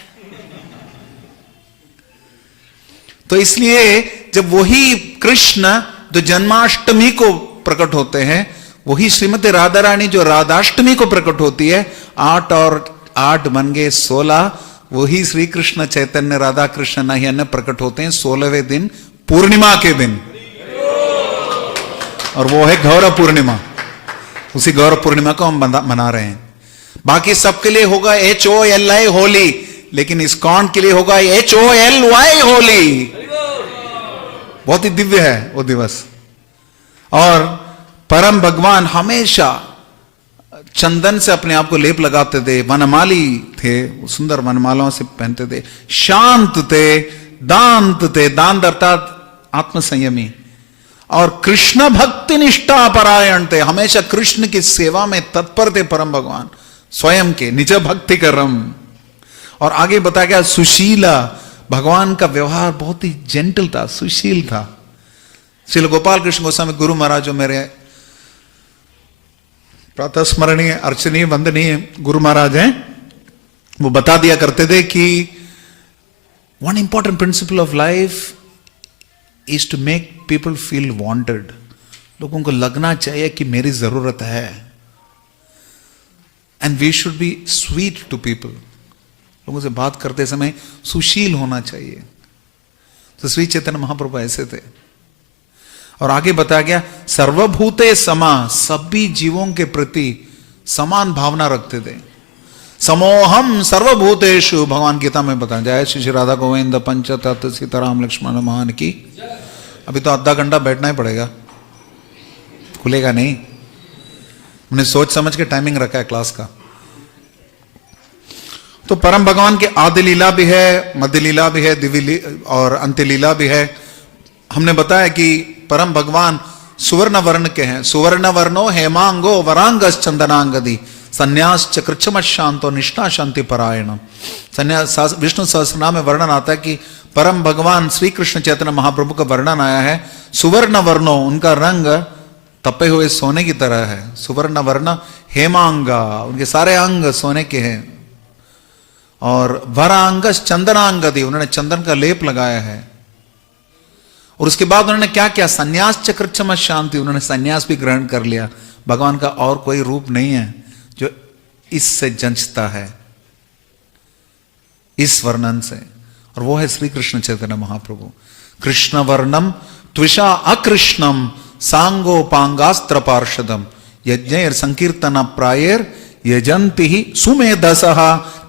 तो इसलिए जब वही कृष्ण जो जन्माष्टमी को प्रकट होते हैं, वही श्रीमती राधा रानी जो राधाष्टमी को प्रकट होती है, 8 और 8 बन गए 16। वही श्री कृष्ण चैतन्य राधा कृष्ण नयन प्रकट होते हैं 16वें दिन, पूर्णिमा के दिन, और वो है गौर पूर्णिमा। उसी गौर पूर्णिमा को हम मना रहे हैं। बाकी सबके लिए होगा HOLI होली, लेकिन इस्कॉन के लिए होगा HOLY होली। बहुत ही दिव्य है वो दिवस। और परम भगवान हमेशा चंदन से अपने आप को लेप लगाते थे, वनमाली थे, सुंदर वनमालाओं से पहनते थे, शांत थे, दांत थे, दांत अर्थात आत्मसंयमी, और कृष्ण भक्ति निष्ठा परायण थे। हमेशा कृष्ण की सेवा में तत्पर थे परम भगवान, स्वयं के निज भक्ति करम। और आगे बताया गया सुशीला, भगवान का व्यवहार बहुत ही जेंटल था, सुशील था। श्रील गोपाल कृष्ण गोस्वामी गुरु महाराज जो मेरे प्रातः स्मरणीय अर्चनीय वंदनीय गुरु महाराज हैं, वो बता दिया करते थे कि one important principle of life is to make people feel wanted. लोगों को लगना चाहिए कि मेरी जरूरत है। And we should be sweet to people. लोगों से बात करते समय सुशील होना चाहिए। तो श्री चैतन्य महाप्रभु ऐसे थे। और आगे बताया गया सर्वभूते समा, सभी जीवों के प्रति समान भावना रखते थे। समोहम सर्वभूतेषु, भगवान गीता में बताया। जय श्री राधा गोविंद पंच तत्व सीताराम लक्ष्मण महान की। अभी तो आधा घंटा बैठना ही पड़ेगा, खुलेगा नहीं। हमने सोच समझ के टाइमिंग रखा है क्लास का। तो परम भगवान की आदि लीला भी है, मध्य लीला भी है, दिव्य और अंत्य लीला भी है। हमने बताया कि परम भगवान सुवर्ण वर्ण के हैं। सुवर्ण वर्णो हेमांगो वरांगस चंदनांगदी संन्यास चक्रचम शांतो निष्ठा शांति परायण। संन्यास विष्णु सहस्रनाम में वर्णन आता है कि परम भगवान श्री कृष्ण चैतन्य महाप्रभु का वर्णन आया है। सुवर्ण वर्णो, उनका रंग तपे हुए सोने की तरह है। सुवर्ण वर्ण हेमांगा, उनके सारे अंग सोने के हैं। और वरांगस चंदनांगदी, उन्होंने चंदन का लेप लगाया है। और उसके बाद उन्होंने क्या किया, संन्यास चक्रचम शांति, उन्होंने संन्यास भी ग्रहण कर लिया। भगवान का और कोई रूप नहीं है जो इससे जंचता है, इस वर्णन से। और वो है श्री कृष्ण चैतन्य महाप्रभु। कृष्ण वर्णम त्विषा अकृष्णम सांगोपांगास्त्र पार्षदम यज्ञ संकीर्तन प्रायर यजंति ही सुमेधसः।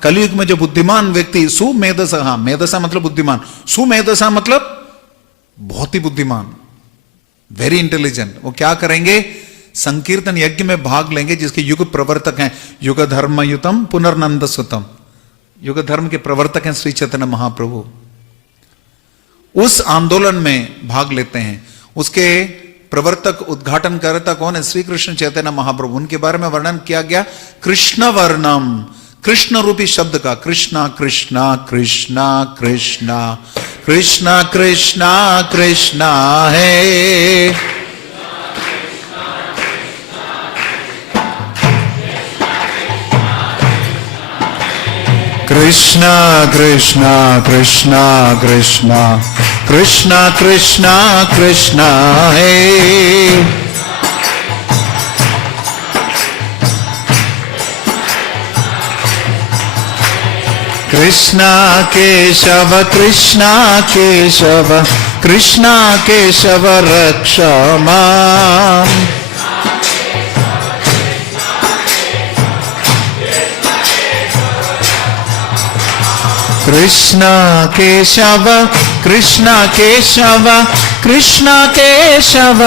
कलयुग में जो बुद्धिमान व्यक्ति सुमेधसः, मेधसा मतलब बुद्धिमान, सुमेधसा मतलब बहुत ही बुद्धिमान, वेरी इंटेलिजेंट। वो क्या करेंगे, संकीर्तन यज्ञ में भाग लेंगे, जिसके युग प्रवर्तक हैं युग धर्म युतम पुनर्नंद सुतम। युग धर्म के प्रवर्तक हैं श्री चैतन्य महाप्रभु। उस आंदोलन में भाग लेते हैं। उसके प्रवर्तक उद्घाटन करता कौन है, श्री कृष्ण चैतन्य महाप्रभु। उनके बारे में वर्णन किया गया कृष्ण वर्णम, कृष्ण रूपी शब्द का। कृष्णा कृष्णा कृष्णा कृष्णा कृष्णा कृष्णा कृष्णा है। कृष्णा कृष्णा कृष्णा कृष्णा कृष्णा कृष्णा कृष्णा है। कृष्णा केशव कृष्णा केशव कृष्णा केशव रक्ष माम्। कृष्णा केशव कृष्णा केशव कृष्णा केशव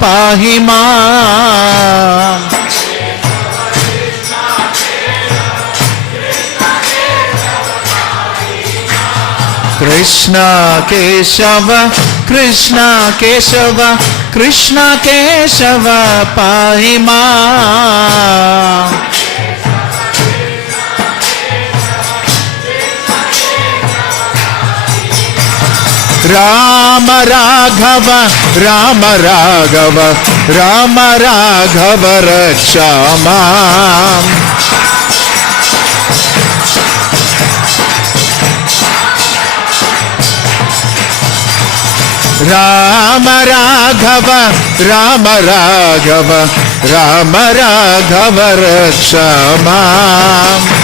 पाहि माम्। कृष्णा केशव कृष्णा केशव कृष्णा केशव पाहि माम्। राम राघव राम राघव राम राघव रक्ष माम्। राम राघव राम राघव राम राघव रक्ष माम्।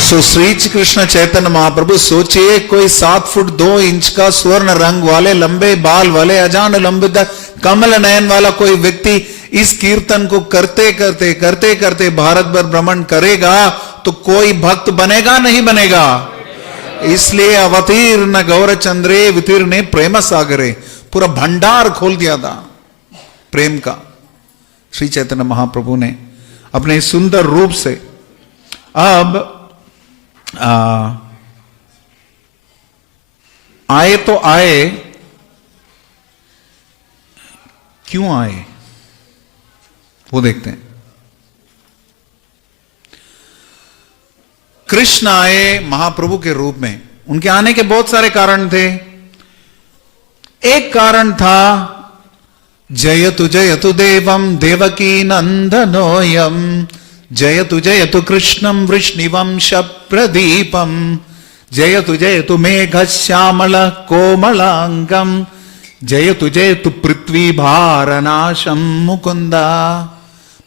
सो श्री कृष्ण चैतन्य महाप्रभु, सोचिए कोई 7 फुट 2 इंच का स्वर्ण रंग वाले लंबे बाल वाले अजान लंबित कमल नयन वाला कोई व्यक्ति इस कीर्तन को करते करते करते करते भारत भर भ्रमण करेगा तो कोई भक्त बनेगा नहीं बनेगा। इसलिए अवतीर्ण गौरचंद्रे वितीर्णे प्रेम सागरे, पूरा भंडार खोल दिया था प्रेम का श्री चैतन्य महाप्रभु ने अपने सुंदर रूप से। अब आए तो आए, क्यों आए वो देखते हैं। कृष्ण आए महाप्रभु के रूप में। उनके आने के बहुत सारे कारण थे। एक कारण था जयतु जयतु देवम देवकी नंदनोयम, जयतु जयतु कृष्णम वृष्णिवंश प्रदीपम, जयतु जयतु मेघ श्यामल कोमलांगम, जयतु जयतु पृथ्वी भारनाशम मुकुंदा।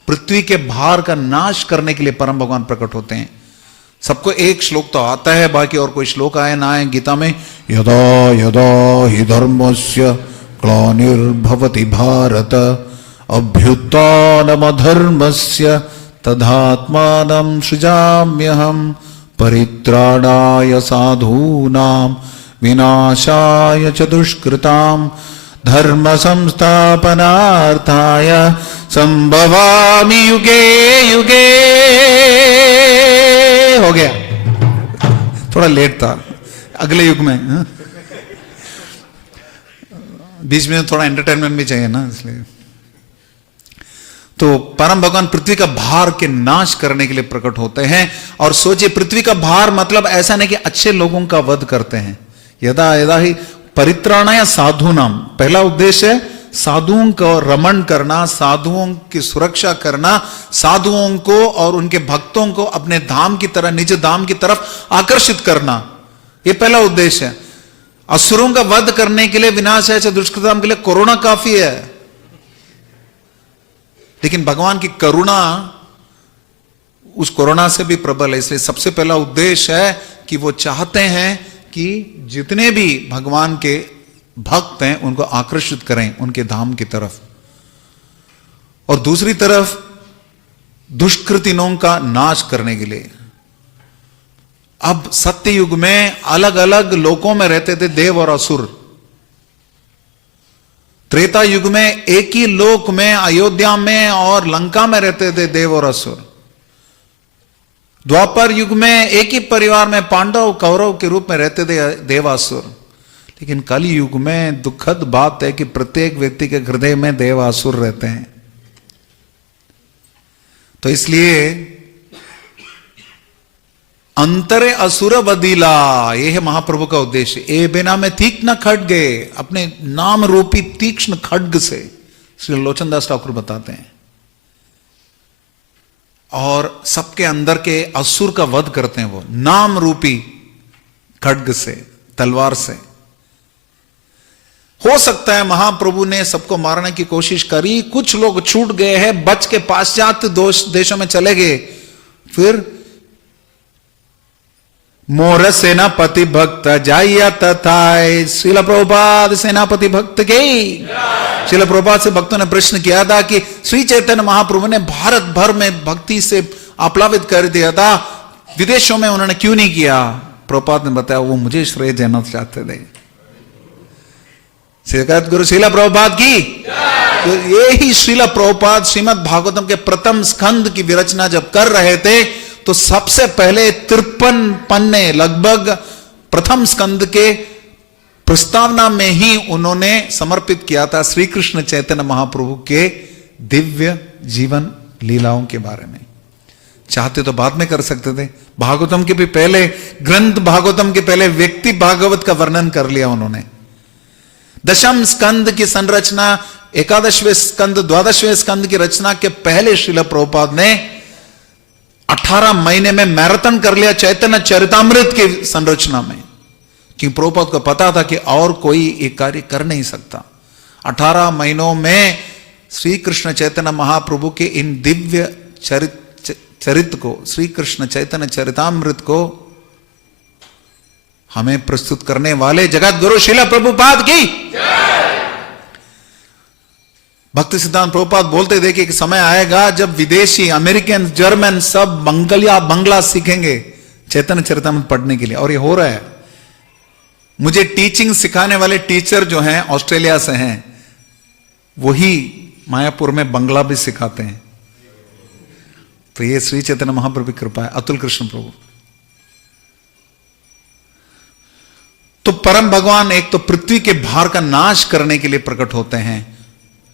पृथ्वी के भार का नाश करने के लिए परम भगवान प्रकट होते हैं। सबको एक श्लोक तो आता है, बाकी और कोई श्लोक आए ना आए गीता में, यदा यदा हि धर्मस्य ग्लानिर्भवति भारत अभ्युत्थानमधर्मस्य तदात्मानं सृजाम्यहम् परित्राणाय साधूनां विनाशाय च दुष्कृतां धर्म संस्थापनार्थाय संभवामि युगे युगे। हो गया, थोड़ा लेट था, अगले युग में। बीच में थोड़ा एंटरटेनमेंट भी चाहिए ना, इसलिए। तो परम भगवान पृथ्वी का भार के नाश करने के लिए प्रकट होते हैं। और सोचिए, पृथ्वी का भार मतलब ऐसा नहीं कि अच्छे लोगों का वध करते हैं। यदा यदा ही परित्राणाय साधूनाम, पहला उद्देश्य है साधुओं को रमण करना, साधुओं की सुरक्षा करना, साधुओं को और उनके भक्तों को अपने धाम की तरह, निज धाम की तरफ आकर्षित करना, यह पहला उद्देश्य है। असुरों का वध करने के लिए, विनाश है दुष्कृताम के लिए कोरोना काफी है, लेकिन भगवान की करुणा उस कोरोना से भी प्रबल है। इसलिए सबसे पहला उद्देश्य है कि वो चाहते हैं कि जितने भी भगवान के भक्त हैं उनको आकर्षित करें उनके धाम की तरफ। और दूसरी तरफ दुष्कृतिनों का नाश करने के लिए। अब सत्य युग में अलग अलग लोकों में रहते थे देव और असुर। त्रेता युग में एक ही लोक में, अयोध्या में और लंका में रहते थे देव और असुर। द्वापर युग में एक ही परिवार में पांडव कौरव के रूप में रहते थे देवासुर। लेकिन कलि युग में दुखद बात है कि प्रत्येक व्यक्ति के हृदय में देवासुर रहते हैं। तो इसलिए अंतरे असुर बदीला, यह है महाप्रभु का उद्देश्य। ए बिना में तीक्ष्ण खड्ग, अपने नाम रूपी तीक्ष्ण खड्ग से, श्री लोचनदास ठाकुर बताते हैं, और सबके अंदर के असुर का वध करते हैं वो नाम रूपी खड्ग से, तलवार से। हो सकता है महाप्रभु ने सबको मारने की कोशिश करी, कुछ लोग छूट गए हैं, बच के पाश्चात्य देशों में चले गए। फिर मोर सेनापति भक्त जाइया तथाय, श्रील प्रभुपाद सेनापति भक्त के। श्रील प्रभुपाद से भक्तों ने प्रश्न किया था कि श्री चैतन्य महाप्रभु ने भारत भर में भक्ति से आप्लावित कर दिया था, विदेशों में उन्होंने क्यों नहीं किया? प्रभुपाद ने बताया वो मुझे श्रेय देना चाहते थे। गुरु श्रील प्रभुपाद की। तो ये ही श्रील प्रभुपाद श्रीमद् भागवतम के प्रथम स्कंद की विरचना जब कर रहे थे तो सबसे पहले 53 पन्ने लगभग प्रथम स्कंद के प्रस्तावना में ही उन्होंने समर्पित किया था श्री कृष्ण चैतन्य महाप्रभु के दिव्य जीवन लीलाओं के बारे में। चाहते तो बाद में कर सकते थे, भागवतम के भी पहले, ग्रंथ भागवतम के पहले व्यक्ति भागवत का वर्णन कर लिया उन्होंने। दशम स्कंद की संरचना, एकादशवें स्कंद, द्वादशवें स्कंद की रचना के पहले श्रील प्रभुपाद ने 18 महीने में मैराथन कर लिया चैतन्य चरितामृत की संरचना में, क्योंकि प्रभुपाद को पता था कि और कोई एक कार्य कर नहीं सकता। 18 महीनों में श्री कृष्ण चैतन्य महाप्रभु के इन दिव्य चरित्र को, श्री कृष्ण चैतन्य चरितामृत को हमें प्रस्तुत करने वाले जगत गुरु श्रील प्रभुपाद की भक्ति सिद्धांत प्रभुपाद बोलते थे कि एक समय आएगा जब विदेशी, अमेरिकन, जर्मन सब बंगला सीखेंगे चैतन्य चरितामृत पढ़ने के लिए। और ये हो रहा है। मुझे टीचिंग सिखाने वाले टीचर जो हैं ऑस्ट्रेलिया से हैं, वही मायापुर में बंगला भी सिखाते हैं। तो ये श्री चैतन्य महाप्रभु की कृपा है, अतुल कृष्ण प्रभु। तो परम भगवान एक तो पृथ्वी के भार का नाश करने के लिए प्रकट होते हैं,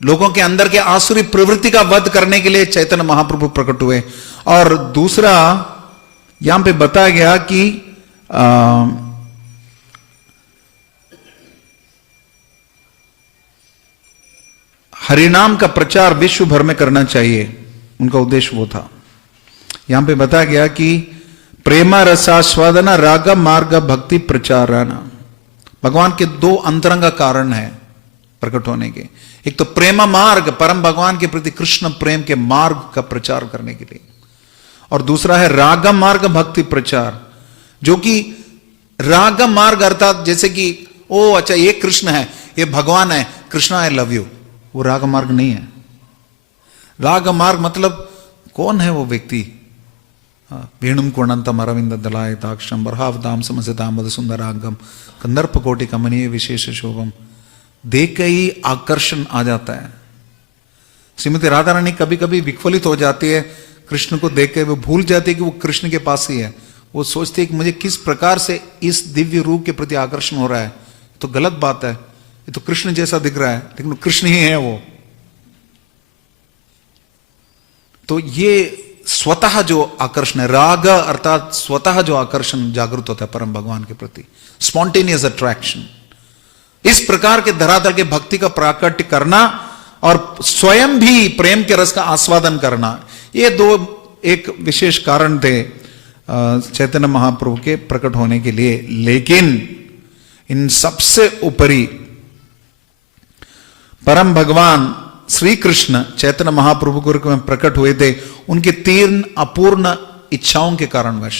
लोगों के अंदर के आसुरी प्रवृत्ति का वध करने के लिए चैतन्य महाप्रभु प्रकट हुए। और दूसरा यहां पे बताया गया कि हरिनाम का प्रचार विश्व भर में करना चाहिए, उनका उद्देश्य वो था। यहां पे बताया गया कि प्रेमा रसास्वादन राग मार्ग भक्ति प्रचाराना, भगवान के 2 अंतरंग कारण है प्रकट होने के। एक तो प्रेम मार्ग, परम भगवान के प्रति कृष्ण प्रेम के मार्ग का प्रचार करने के लिए, और दूसरा है राग मार्ग भक्ति प्रचार, जो कि राग मार्ग अर्थात जैसे कि ओ अच्छा ये कृष्ण है, ये भगवान है, कृष्णा आई लव यू, वो राग मार्ग नहीं है। राग मार्ग मतलब कौन है वो व्यक्ति? वेणुम कुणंतम अरविंद दलायताक्षम बरहावदाम समसताम मद सुंदरांगम कंदर्प कोटि कमनीय विशेष शोभम, देख के ही आकर्षण आ जाता है। श्रीमती राधा रानी कभी कभी विफलित हो जाती है, कृष्ण को देख के वो भूल जाती है कि वो कृष्ण के पास ही है। वो सोचती है कि मुझे किस प्रकार से इस दिव्य रूप के प्रति आकर्षण हो रहा है, तो गलत बात है, ये तो कृष्ण जैसा दिख रहा है, लेकिन कृष्ण ही है वो। तो ये स्वतः जो आकर्षण है, राग अर्थात स्वतः जो आकर्षण जागृत होता है परम भगवान के प्रति, स्पॉन्टेनियस अट्रैक्शन। इस प्रकार के धरातल के भक्ति का प्राकट्य करना और स्वयं भी प्रेम के रस का आस्वादन करना, ये दो एक विशेष कारण थे चैतन्य महाप्रभु के प्रकट होने के लिए। लेकिन इन सबसे ऊपरी परम भगवान श्री कृष्ण चैतन्य महाप्रभु के रूप में प्रकट हुए थे उनके 3 अपूर्ण इच्छाओं के कारणवश।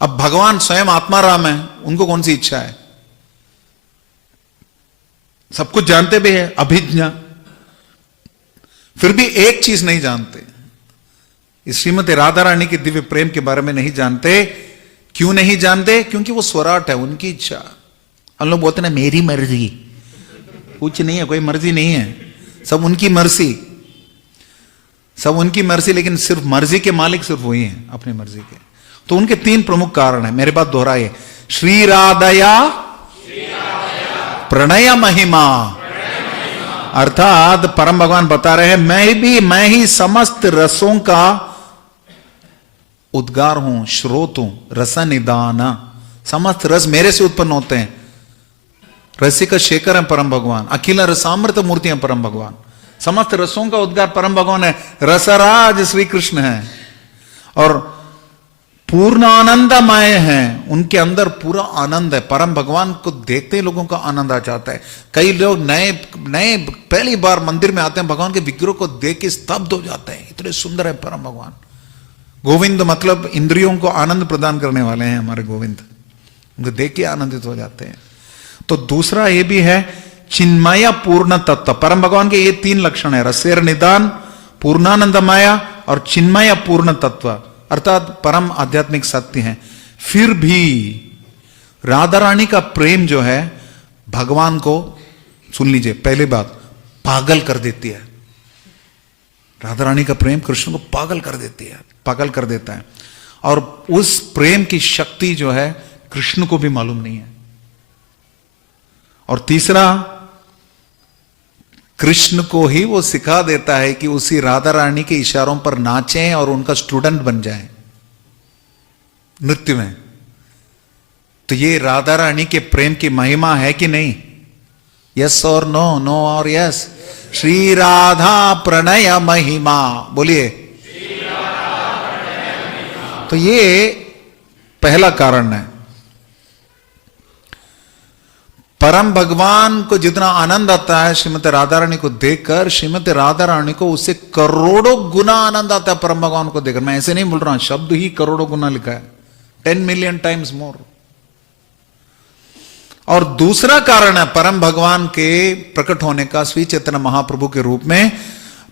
अब भगवान स्वयं आत्मा राम है, उनको कौन सी इच्छा है? सब कुछ जानते भी है, अभिज्ञा, फिर भी एक चीज नहीं जानते, इस श्रीमती राधा रानी के दिव्य प्रेम के बारे में नहीं जानते। क्यों नहीं जानते? क्योंकि वो स्वराट है, उनकी इच्छा। हम लोग बोलते ना मेरी मर्जी, कुछ नहीं है, कोई मर्जी नहीं है, सब उनकी मर्जी, सब उनकी मर्जी, लेकिन सिर्फ मर्जी के मालिक सिर्फ वही हैं, अपनी मर्जी के। तो उनके 3 प्रमुख कारण है, मेरे बात दोहराइए। श्री राधया प्रणय महिमा, अर्थात परम भगवान बता रहे हैं मैं ही समस्त रसों का उद्गार हूं, स्रोत हूं, रस निदान, समस्त रस मेरे से उत्पन्न होते हैं। रसिक शेखर है परम भगवान, अखिल रसामृत मूर्ति है परम भगवान, समस्त रसों का उद्गार परम भगवान है, रसराज श्री कृष्ण है और पूर्ण आनंदमय है, उनके अंदर पूरा आनंद है। परम भगवान को देखते ही लोगों का आनंद आ जाता है। कई लोग नए पहली बार मंदिर में आते हैं, भगवान के विग्रह को देख के स्तब्ध हो जाते हैं, इतने सुंदर है परम भगवान। गोविंद मतलब इंद्रियों को आनंद प्रदान करने वाले हैं हमारे गोविंद, उनको देख के आनंदित हो जाते हैं। तो दूसरा ये भी है चिन्मय पूर्ण तत्व, परम भगवान के ये 3 लक्षण है, रसेर निदान, पूर्णानंदमय और चिन्मय पूर्ण तत्व, अर्थात परम आध्यात्मिक सत्य है। फिर भी राधा रानी का प्रेम जो है भगवान को, सुन लीजिए पहली बात, पागल कर देती है। राधा रानी का प्रेम कृष्ण को पागल कर देती है, पागल कर देता है, और उस प्रेम की शक्ति जो है कृष्ण को भी मालूम नहीं है। और तीसरा, कृष्ण को ही वो सिखा देता है कि उसी राधा रानी के इशारों पर नाचें और उनका स्टूडेंट बन जाएं नृत्य में। तो ये राधा रानी के प्रेम की महिमा है कि नहीं? यस और नो? नो और यस। श्री राधा प्रणय महिमा, बोलिए। तो ये पहला कारण है। परम भगवान को जितना आनंद आता है श्रीमती राधा रानी को देखकर, श्रीमती राधा रानी को उससे करोड़ों गुना आनंद आता है परम भगवान को देखकर। मैं ऐसे नहीं बोल रहा हूं, शब्द ही करोड़ों गुना लिखा है, 10 मिलियन टाइम्स मोर। और दूसरा कारण है परम भगवान के प्रकट होने का श्री चैतन्य महाप्रभु के रूप में,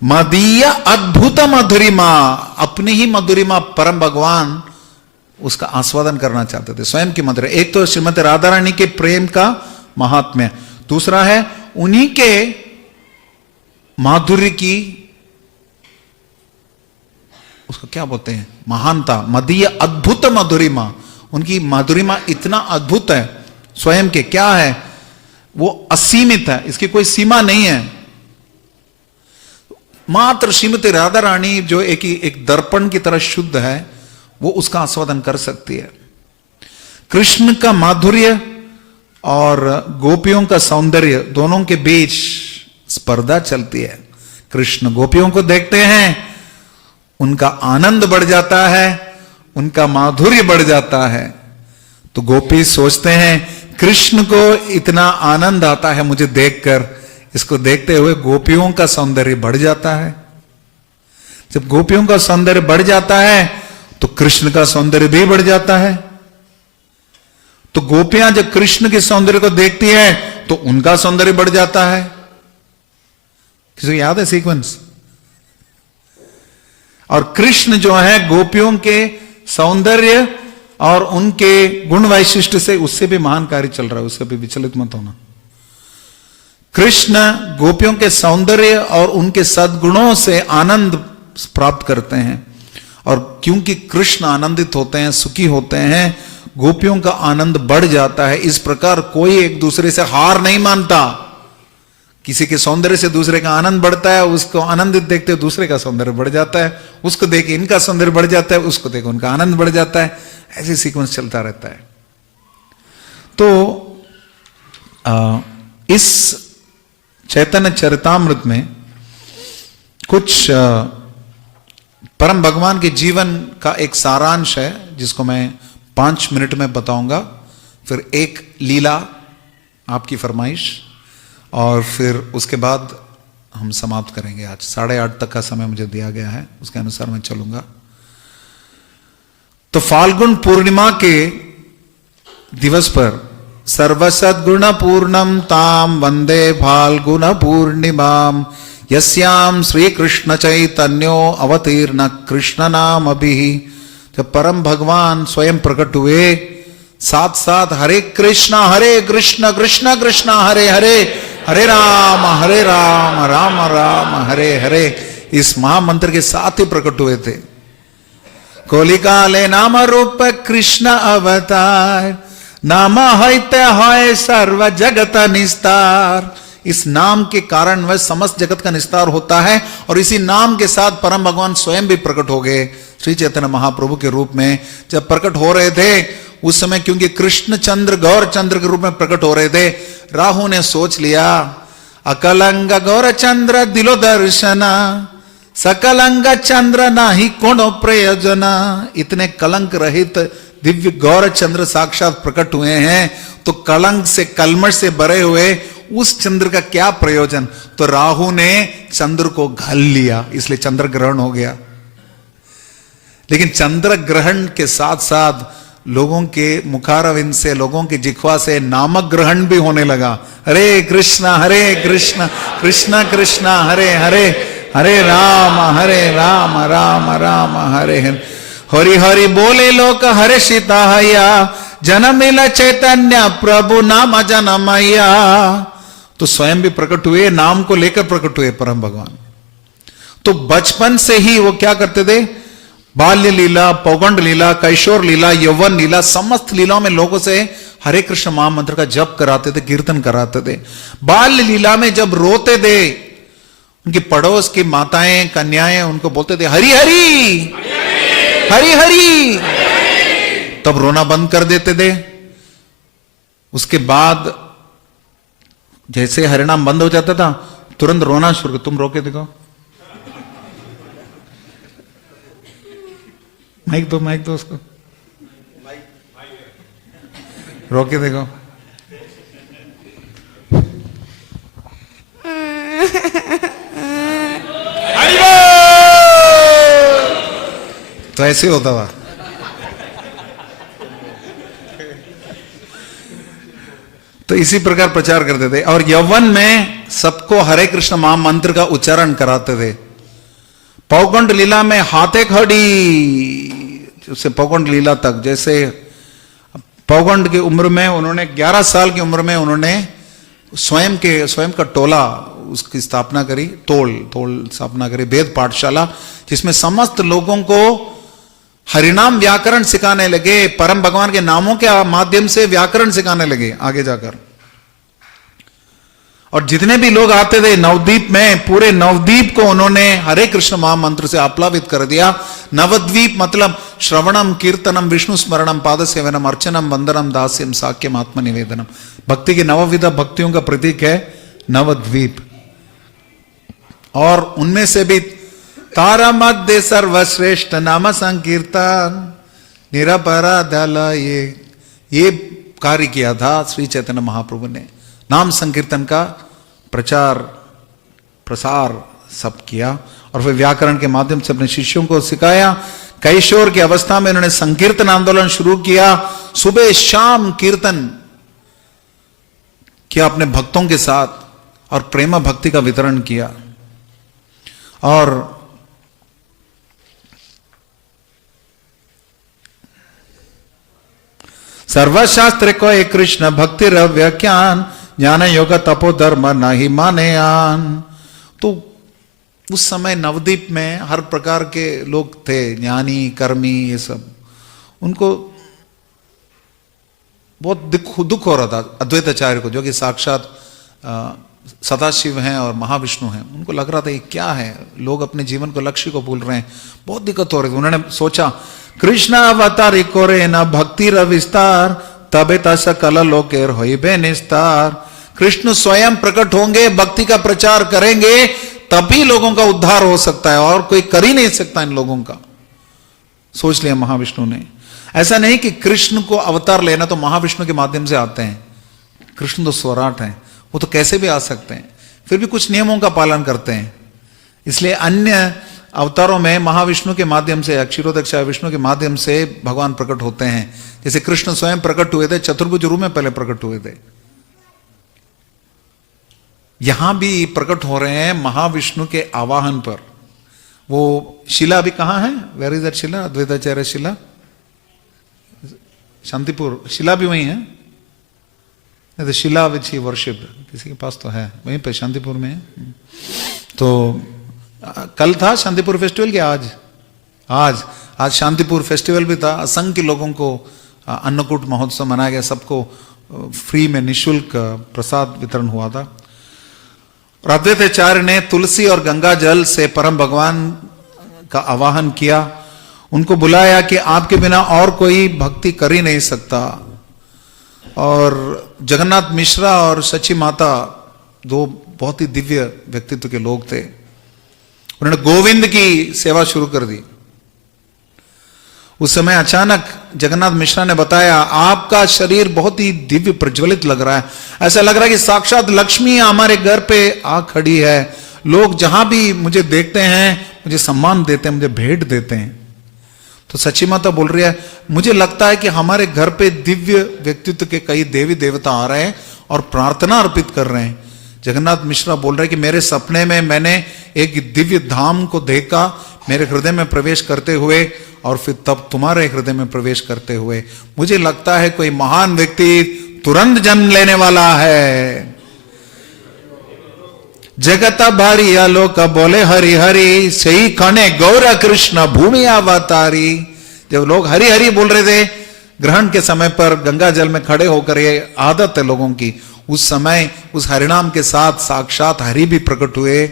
मदीय अद्भुत मधुरिमा, अपनी ही मधुरिमा परम भगवान उसका आस्वादन करना चाहते थे, स्वयं की मधुरिमा। एक तो श्रीमती राधा रानी के प्रेम का महात्म्य, दूसरा है उन्हीं के माधुर्य की, उसको क्या बोलते हैं, महानता, मदीय अद्भुत मधुरिमा। उनकी मधुरिमा इतना अद्भुत है स्वयं के, क्या है वो, असीमित है, इसकी कोई सीमा नहीं है। मात्र श्रीमती राधा रानी जो एक दर्पण की तरह शुद्ध है, वो उसका आस्वादन कर सकती है। कृष्ण का माधुर्य और गोपियों का सौंदर्य, दोनों के बीच स्पर्धा चलती है। कृष्ण गोपियों को देखते हैं, उनका आनंद बढ़ जाता है, उनका माधुर्य बढ़ जाता है, तो गोपी सोचते हैं कृष्ण को इतना आनंद आता है मुझे देखकर, इसको देखते हुए गोपियों का सौंदर्य बढ़ जाता है। जब गोपियों का सौंदर्य बढ़ जाता है तो कृष्ण का सौंदर्य भी बढ़ जाता है। तो गोपियां जब कृष्ण के सौंदर्य को देखती है तो उनका सौंदर्य बढ़ जाता है। किसी को याद है सीक्वेंस? और कृष्ण जो है गोपियों के सौंदर्य और उनके गुण वैशिष्ट से उससे भी महान कार्य चल रहा है, उससे भी विचलित मत होना। कृष्ण गोपियों के सौंदर्य और उनके सद्गुणों से आनंद प्राप्त करते हैं, और क्योंकि कृष्ण आनंदित होते हैं, सुखी होते हैं, गोपियों का आनंद बढ़ जाता है। इस प्रकार कोई एक दूसरे से हार नहीं मानता। किसी के सौंदर्य से दूसरे का आनंद बढ़ता है, उसको आनंदित देखते दूसरे का सौंदर्य बढ़ जाता है, उसको देख इनका सौंदर्य बढ़ जाता है, उसको देख उनका आनंद बढ़ जाता है। ऐसे सीक्वेंस चलता रहता है। तो इस चैतन्य चरितामृत में कुछ परम भगवान के जीवन का एक सारांश है, जिसको मैं 5 मिनट में बताऊंगा। फिर एक लीला, आपकी फरमाइश, और फिर उसके बाद हम समाप्त करेंगे। आज 8:30 तक का समय मुझे दिया गया है, उसके अनुसार मैं चलूंगा। तो फाल्गुन पूर्णिमा के दिवस पर सर्वसद्गुण पूर्णम ताम वंदे फाल्गुन पूर्णिमाम यस्याम श्री कृष्ण चैतन्यो अवतीर्ण कृष्ण नाम अभी। जब परम भगवान स्वयं प्रकट हुए, साथ साथ हरे कृष्ण कृष्ण कृष्ण हरे हरे, हरे राम राम राम हरे हरे, इस महामंत्र के साथ ही प्रकट हुए थे। कोलिकाले नाम रूप कृष्ण अवतार, नाम हैते है सर्व जगत निस्तार। इस नाम के कारण वह समस्त जगत का निस्तार होता है, और इसी नाम के साथ परम भगवान स्वयं भी प्रकट हो गए श्री चैतन्य महाप्रभु के रूप में। जब प्रकट हो रहे थे उस समय, क्योंकि कृष्ण चंद्र गौर चंद्र के रूप में प्रकट हो रहे थे, राहु ने सोच लिया अकलंग गौर चंद्र दिलो दर्शना, सकलंग चंद्र नाही कोनो प्रयोजना। इतने कलंक रहित दिव्य गौर चंद्र साक्षात प्रकट हुए हैं, तो कलंक से कलमश से भरे हुए उस चंद्र का क्या प्रयोजन। तो राहु ने चंद्र को घल लिया, इसलिए चंद्र ग्रहण हो गया। लेकिन चंद्र ग्रहण के साथ साथ लोगों के मुखारविंद से, लोगों की जिह्वा से नामक ग्रहण भी होने लगा। हरे कृष्ण कृष्ण कृष्ण हरे हरे, हरे राम राम राम हरे हरे। हरि हरि बोले लोक हर्षिता हया, जनमिल चैतन्य प्रभु नाम जनमया। तो स्वयं भी प्रकट हुए, नाम को लेकर प्रकट हुए परम भगवान। तो बचपन से ही वो क्या करते थे? बाल्य लीला, पौगंड लीला, कैशोर लीला, यौवन लीला, समस्त लीलाओं में लोगों से हरे कृष्ण महामंत्र का जप कराते थे, कीर्तन कराते थे। बाल्य लीला में जब रोते थे, उनकी पड़ोस की माताएं, कन्याएं उनको बोलते थे हरि हरि हरि हरि, तब रोना बंद कर देते थे। उसके बाद जैसे हरिनाम बंद हो जाता था, तुरंत रोना शुरू। तुम रोके देखो, माइक दो उसको, रोके देखो। तो ऐसे होता था। तो इसी प्रकार प्रचार करते थे। और यौवन में सबको हरे कृष्ण महामंत्र का उच्चारण कराते थे। पौगंड लीला में हाथे खड़ी, उससे पौगंड लीला तक, जैसे पौगंड की उम्र में उन्होंने 11 साल की उम्र में उन्होंने स्वयं का टोला उसकी स्थापना करी, तोल स्थापना करी, वेद पाठशाला, जिसमें समस्त लोगों को हरिनाम व्याकरण सिखाने लगे। परम भगवान के नामों के माध्यम से व्याकरण सिखाने लगे आगे जाकर। और जितने भी लोग आते थे नवद्वीप में, पूरे नवद्वीप को उन्होंने हरे कृष्ण महामंत्र से आप्लावित कर दिया। नवद्वीप मतलब श्रवणम कीर्तनम विष्णु स्मरणम पाद सेवनम अर्चनम वंदनम दास्यम साक्यम आत्म निवेदनम। भक्ति की नवविधा भक्तियों का प्रतीक है नवद्वीप। और उनमें से भी तारा मध्य सर्वश्रेष्ठ नाम संकीर्तन निरपराधल, ये कार्य किया था श्री चैतन्य महाप्रभु ने। नाम संकीर्तन का प्रचार प्रसार सब किया, और फिर व्याकरण के माध्यम से अपने शिष्यों को सिखाया कैशोर की अवस्था में उन्होंने संकीर्तन आंदोलन शुरू किया। सुबह शाम कीर्तन किया अपने भक्तों के साथ और प्रेम भक्ति का वितरण किया। और सर्वशास्त्र को एक कृष्ण भक्ति रव्य ज्ञान ज्ञान योग तपो धर्म नहीं माने आन। तो उस समय नवद्वीप में हर प्रकार के लोग थे, ज्ञानी कर्मी ये सब। उनको बहुत दुख हो रहा था अद्वैताचार्य को, जो कि साक्षात सदाशिव हैं और महाविष्णु हैं। उनको लग रहा था ये क्या है, लोग अपने जीवन को लक्ष्य को भूल रहे हैं, बहुत दिक्कत हो रही थी। उन्होंने सोचा कृष्ण अवतारी कोरे न भक्ति रविस्तार तबे तस कल लोकेर होइबे निस्तार। कृष्ण स्वयं प्रकट होंगे, भक्ति का प्रचार करेंगे, तभी लोगों का उद्धार हो सकता है, और कोई कर ही नहीं सकता इन लोगों का। सोच लिया महाविष्णु ने। ऐसा नहीं कि कृष्ण को अवतार लेना तो महाविष्णु के माध्यम से आते हैं, कृष्ण तो स्वराट हैं, वो तो कैसे भी आ सकते हैं, फिर भी कुछ नियमों का पालन करते हैं। इसलिए अन्य अवतारों में महाविष्णु के माध्यम से, क्षीरोदक्षाय विष्णु के माध्यम से भगवान प्रकट होते हैं। जैसे कृष्ण स्वयं प्रकट हुए थे, चतुर्भुज रूप में पहले प्रकट हुए थे। यहां भी प्रकट हो रहे हैं महाविष्णु के आवाहन पर। वो शिला अभी कहां है? वेयर इज दैट शिला? अद्वैताचार्य शिला शांतिपुर, शिला भी वही है। तो शिला विच ही वर्शिप किसी के पास तो है, वहीं पे शांतिपुर में है। तो कल था शांतिपुर फेस्टिवल क्या आज शांतिपुर फेस्टिवल भी था। असंख्य लोगों को अन्नकूट महोत्सव मनाया गया, सबको फ्री में निःशुल्क प्रसाद वितरण हुआ था। अद्वैताचार्य ने तुलसी और गंगा जल से परम भगवान का आवाहन किया, उनको बुलाया कि आपके बिना और कोई भक्ति कर ही नहीं सकता। और जगन्नाथ मिश्रा और सची माता दो बहुत ही दिव्य व्यक्तित्व के लोग थे, उन्होंने गोविंद की सेवा शुरू कर दी। उस समय अचानक जगन्नाथ मिश्रा ने बताया, आपका शरीर बहुत ही दिव्य प्रज्वलित लग रहा है, ऐसा लग रहा है कि साक्षात लक्ष्मी हमारे घर पे आ खड़ी है। लोग जहां भी मुझे देखते हैं मुझे सम्मान देते हैं, मुझे भेंट देते हैं। तो सची माता बोल रही है, मुझे लगता है कि हमारे घर पे दिव्य व्यक्तित्व के कई देवी देवता आ रहे हैं और प्रार्थना अर्पित कर रहे हैं। जगन्नाथ मिश्रा बोल रहे हैं कि मेरे सपने में मैंने एक दिव्य धाम को देखा मेरे हृदय में प्रवेश करते हुए, और फिर तब तुम्हारे हृदय में प्रवेश करते हुए मुझे लगता है कोई महान व्यक्ति तुरंत जन्म लेने वाला है। जगत भारी आलोक बोले हरि हरि, सही कणे गौर कृष्ण भूमि अवतारी। जब लोग हरि हरि बोल रहे थे ग्रहण के समय पर गंगा जल में खड़े होकर, ये आदत है लोगों की, उस समय उस हरिनाम के साथ साक्षात हरि भी प्रकट हुए,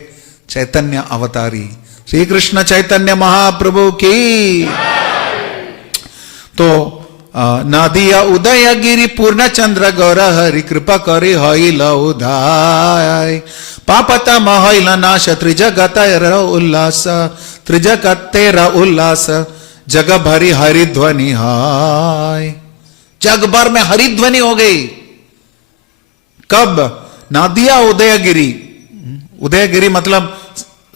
चैतन्य अवतारी। श्री कृष्ण चैतन्य महाप्रभु की। तो नादिया उदय गिरी पूर्ण चंद्र गौर हरि कृपा करी हईल उदाय। पापता महिला नाश त्रिजगत उल्लास, त्रिजगत तेरा उल्लास, जग भरी हरिध्वनि हाय। जग भर में हरिध्वनि हो गई। कब? नादिया उदयगिरी। उदयगिरी मतलब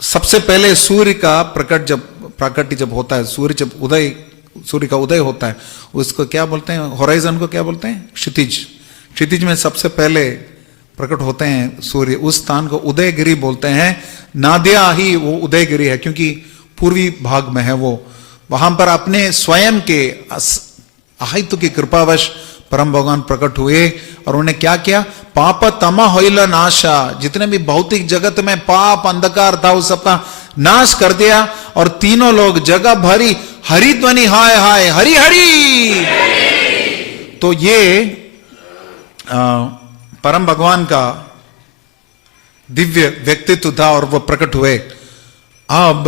सबसे पहले सूर्य का प्राकट्य जब होता है, सूर्य का उदय होता है, उसको क्या बोलते हैं? होराइजन को क्या बोलते हैं? क्षितिज। क्षितिज में सबसे पहले प्रकट होते हैं सूर्य, उस स्थान को उदयगिरी बोलते हैं। नादिया ही वो उदयगिरी है, क्योंकि पूर्वी भाग में है वो। वहां पर अपने स्वयं के अहित्व की कृपावश परम भगवान प्रकट हुए, और उन्होंने क्या किया? पाप तमा होइला नाशा, जितने भी भौतिक जगत में पाप अंधकार था उस सबका नाश कर दिया, और तीनों लोग जगह भरी हरिध्वनि हाय हाय हरि हरि। तो ये परम भगवान का दिव्य व्यक्तित्व था और वो प्रकट हुए। अब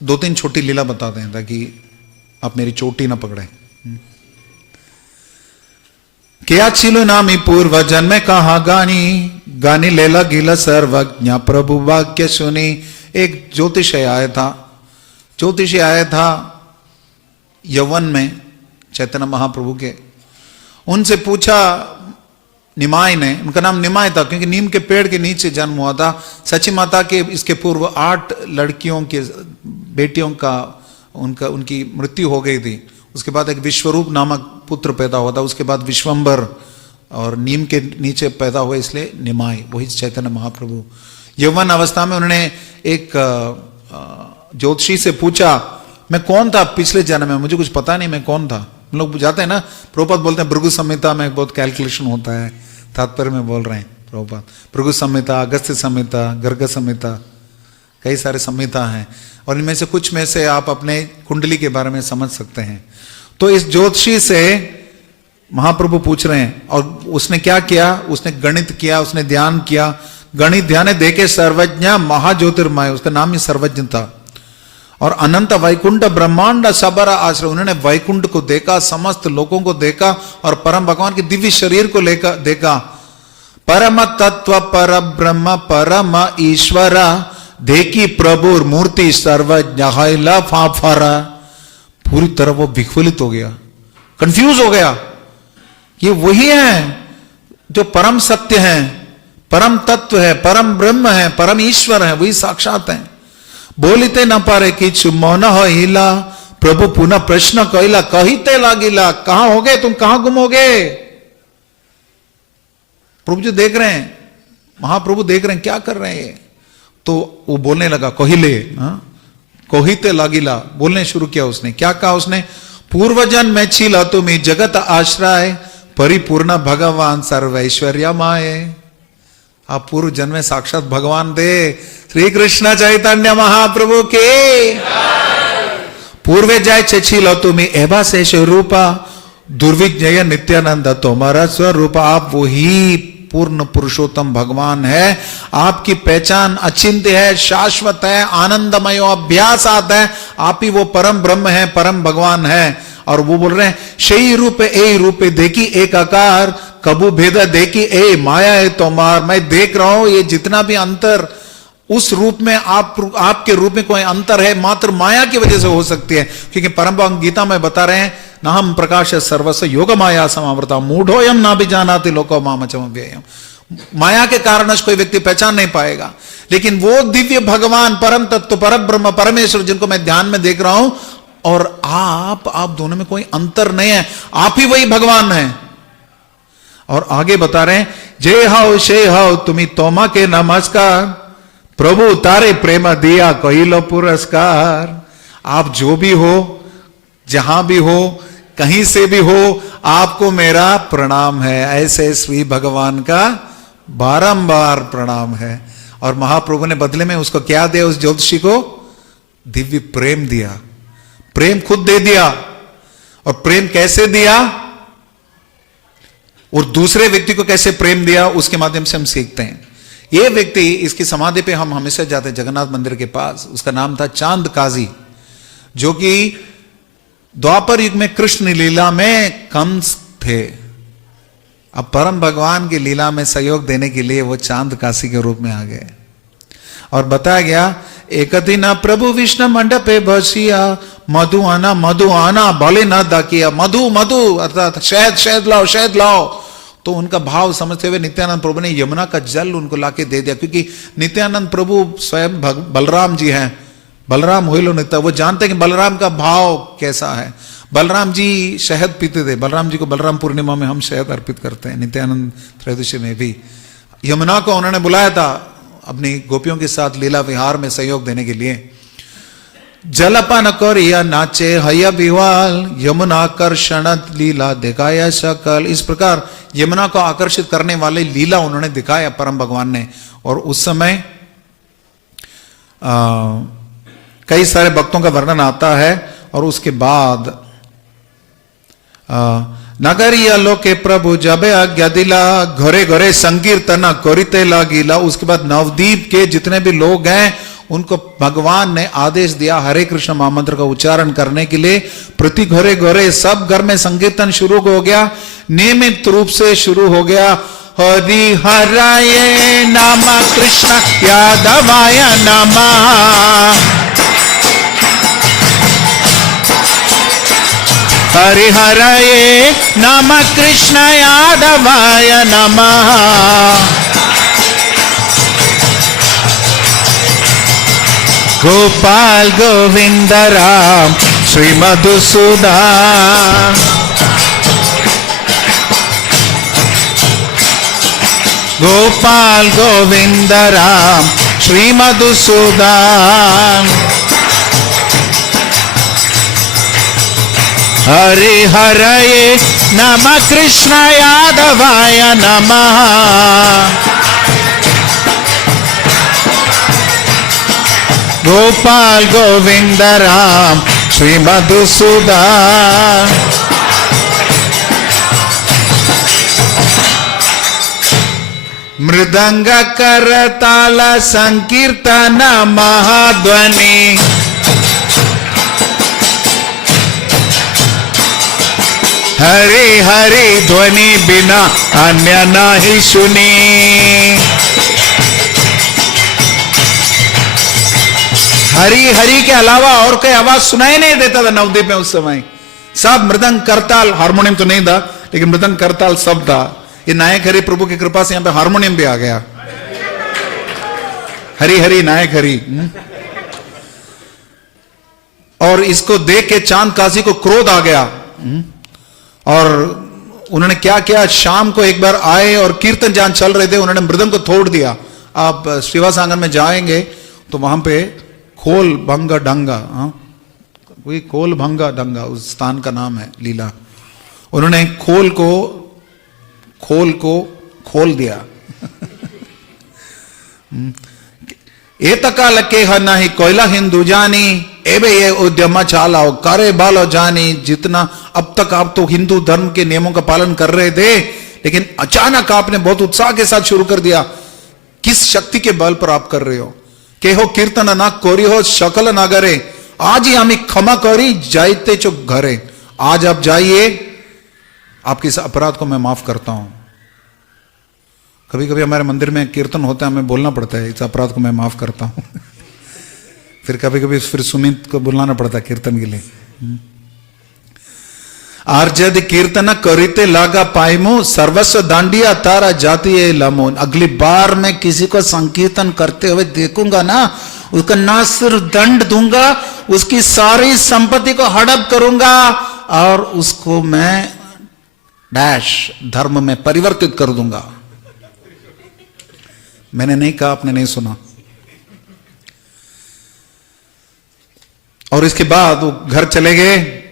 2-3 छोटी लीला बताते हैं ताकि आप मेरी चोटी ना पकड़े। क्या छिलो नामी पूर्व जन्म कहा गानी, गानी लेला गिला सर्वज्ञ प्रभु वाक्य सुनी। एक ज्योतिषी आया था यौवन में चैतन्य महाप्रभु के। उनसे पूछा, निमाय ने, उनका नाम निमाय था क्योंकि नीम के पेड़ के नीचे जन्म हुआ था। सची माता के इसके पूर्व 8 लड़कियों के बेटियों का उनकी मृत्यु हो गई थी। उसके बाद एक विश्वरूप नामक पुत्र पैदा हुआ था, उसके बाद विश्वंबर और नीम के नीचे पैदा हुए, इसलिए निमाय, वही चैतन्य महाप्रभु। यौवन अवस्था में उन्होंने एक ज्योतिषी से पूछा मैं कौन था पिछले जन्म में, मुझे कुछ पता नहीं मैं कौन था। हम लोग जाते हैं ना, प्रभुपाद बोलते हैं भृगु संहिता में बहुत कैलकुलेशन होता है, तात्पर्य में बोल रहे हैं प्रभुपाद। भृगु संहिता, अगस्त्य संहिता, गर्ग संहिता, कई सारे संहिता हैं और इनमें से कुछ में से आप अपने कुंडली के बारे में समझ सकते हैं। तो इस ज्योतिषी से महाप्रभु पूछ रहे हैं और उसने क्या किया, उसने गणित किया, उसने ध्यान किया। गणित ध्यान देखे सर्वज्ञ महाज्योतिर्मय, उसका नाम ही सर्वज्ञ था। और अनंत वैकुंठ ब्रह्मांड सबरा आश्रय, उन्होंने वैकुंठ को देखा, समस्त लोगों को देखा और परम भगवान के दिव्य शरीर को लेकर देखा। परम तत्व पर ब्रह्म परम ईश्वर देखी प्रभु मूर्ति सर्वज्ञ फाफरा। पूरी तरह वो विफलित हो गया, कंफ्यूज हो गया। ये वही है जो परम सत्य है, परम तत्व है, परम ब्रह्म है, परम ईश्वर है, वही साक्षात है। बोलिते न पारे किछु मौन हिला, प्रभु पुनः प्रश्न कहला कहिते लागिला, कहां हो गए तुम, कहां गुम हो गए। प्रभु जी देख रहे हैं, महाप्रभु देख रहे हैं क्या कर रहे हैं। तो वो बोलने लगा कहिले, कहिते लागिला, बोलने शुरू किया उसने। क्या कहा उसने, पूर्वजन में छिला तुम्हें जगत आश्रय, परिपूर्ण भगवान सर्वैश्वर्यमय। आप पूर्व जन्म में साक्षात भगवान दे श्री कृष्ण चैतन्य महाप्रभु के पूर्वे जाय छिलो तुम्हें एवा शेष रूपा, दुर्विजय नित्यानंद तुम्हारा स्वरूप। आप वही पूर्ण पुरुषोत्तम भगवान है, आपकी पहचान अचिंत्य है, शाश्वत है, आनंदमय अभ्यासात है, आप ही वो परम ब्रह्म है, परम भगवान है। और वो बोल रहे हैं शही रूप ए रूप देखी एक आकार, कबू भेद देखी ए माया है तोमार। मैं देख रहा हूं ये जितना भी अंतर उस रूप में आपके रूप में कोई अंतर है मात्र माया की वजह से हो सकती है, क्योंकि परम भगवान गीता में बता रहे हैं ना हम प्रकाश सर्वस्व योग माया समावृता मूढ़ोयम ना भी जानाति लोको मामचम व्ययम। माया के कारण कोई व्यक्ति पहचान नहीं पाएगा, लेकिन वो दिव्य भगवान परम तत्व परम ब्रह्म परमेश्वर जिनको मैं ध्यान में देख रहा हूं और आप दोनों में कोई अंतर नहीं है, आप ही वही भगवान है। और आगे बता रहे हैं जय हाउ शे हाउ तुम्ही तोमा के नमस्कार, प्रभु तारे प्रेम दिया कहिलो पुरस्कार। आप जो भी हो, जहां भी हो, कहीं से भी हो, आपको मेरा प्रणाम है। ऐसे श्री भगवान का बारंबार प्रणाम है। और महाप्रभु ने बदले में उसको क्या दिया, उस ज्योतिषी को दिव्य प्रेम दिया, प्रेम खुद दे दिया। और प्रेम कैसे दिया और दूसरे व्यक्ति को कैसे प्रेम दिया, उसके माध्यम से हम सीखते हैं। ये व्यक्ति, इसकी समाधि पे हम हमेशा जाते हैं जगन्नाथ मंदिर के पास, उसका नाम था चांद काजी, जो कि द्वापर युग में कृष्ण लीला में कंस थे। अब परम भगवान की लीला में सहयोग देने के लिए वो चांद काशी के रूप में आ गए। और बताया गया एक दिन प्रभु विष्णु मंडपे बसिया, मधु आना बोले न दाकिया। मधु मधु अर्थात शहद, शहद लाओ, शहद लाओ। तो उनका भाव समझते हुए नित्यानंद प्रभु ने यमुना का जल उनको लाके दे दिया, क्योंकि नित्यानंद प्रभु स्वयं बलराम जी हैं। बलराम हुईलो नित्य, वो जानते हैं कि बलराम का भाव कैसा है। बलराम जी शहद पीते थे, बलराम जी को बलराम पूर्णिमा में हम शहद अर्पित करते हैं, नित्यानंद त्रयोदशी में भी। यमुना को उन्होंने बुलाया था अपनी गोपियों के साथ लीला विहार में सहयोग देने के लिए। जलपान करिया नाचे हया विवाल, यमुना आकर्षण लीला दिखाया सकल। इस प्रकार यमुना को आकर्षित करने वाले लीला उन्होंने दिखाया परम भगवान ने। और उस समय कई सारे भक्तों का वर्णन आता है। और उसके बाद नगरिया लोके प्रभु जबे आज्ञा दिला, घरे घरे संकीर्तन करिते लागिला। उसके बाद नवदीप के जितने भी लोग हैं उनको भगवान ने आदेश दिया हरे कृष्ण महामंत्र का उच्चारण करने के लिए। प्रति घरे घरे सब घर में संकीर्तन शुरू हो गया, नियमित रूप से शुरू हो गया। हरि हराय नाम कृष्ण यादवाय नमः, हरिहरये नमः कृष्ण यादवाय नमः गोपाल गोविंद राम श्री मधुसूदन गोपाल गोविंद राम श्री मधुसूदन हरिहरये नमः कृष्ण यादवाय नमः गोपाल गोविंद राम श्री मधुसूदन मृदंग करताल संकीर्तन महाध्वनि हरि हरि ध्वनि बिना अन्य नहीं सुनी हरि हरि के अलावा और कोई आवाज सुनाई नहीं देता था नवद्वीप में उस समय। सब मृदंग करताल, हारमोनियम तो नहीं था लेकिन मृदंग करताल सब था। ये नायक हरि प्रभु की कृपा से यहां पे हारमोनियम भी आ गया। हरि हरि नायक हरि। और इसको देख के चांद काजी को क्रोध आ गया और उन्होंने क्या किया, शाम को एक बार आए और कीर्तन जहां चल रहे थे उन्होंने मृदंग को तोड़ दिया। आप श्रीवास आंगन में जाएंगे तो वहां पे खोल भंगा डंगा, वही खोल भंगा डंगा उस स्थान का नाम है लीला। उन्होंने खोल को खोल दिया। एतकाल के नहीं कोयला हिंदू जानी एबे ये उद्यम चालाओ करे बालो जानी। जितना अब तक आप तो हिंदू धर्म के नियमों का पालन कर रहे थे लेकिन अचानक आपने बहुत उत्साह के साथ शुरू कर दिया। किस शक्ति के बल पर आप कर रहे हो? के हो कीर्तन ना कोरी हो शकल ना करे। आज ही हमें क्षमा करी जाइते चो घरे। आज आप जाइए, आपके इस अपराध को मैं माफ करता हूं। कभी कभी हमारे मंदिर में कीर्तन होता है, हमें बोलना पड़ता है इस अपराध को मैं माफ करता हूं। फिर कभी कभी फिर सुमित को बुलाना पड़ता है कीर्तन के लिए। आर्जद कीर्तन करीते लागा पाइमो सर्वस्व दांडिया तारा जाती है लमोन। अगली बार मैं किसी को संकीर्तन करते हुए देखूंगा ना, उसका ना सिर्फ दंड दूंगा, उसकी सारी संपत्ति को हड़प करूंगा और उसको मैं डैश धर्म में परिवर्तित कर दूंगा। मैंने नहीं कहा, आपने नहीं सुना। और इसके बाद वो घर चले गए।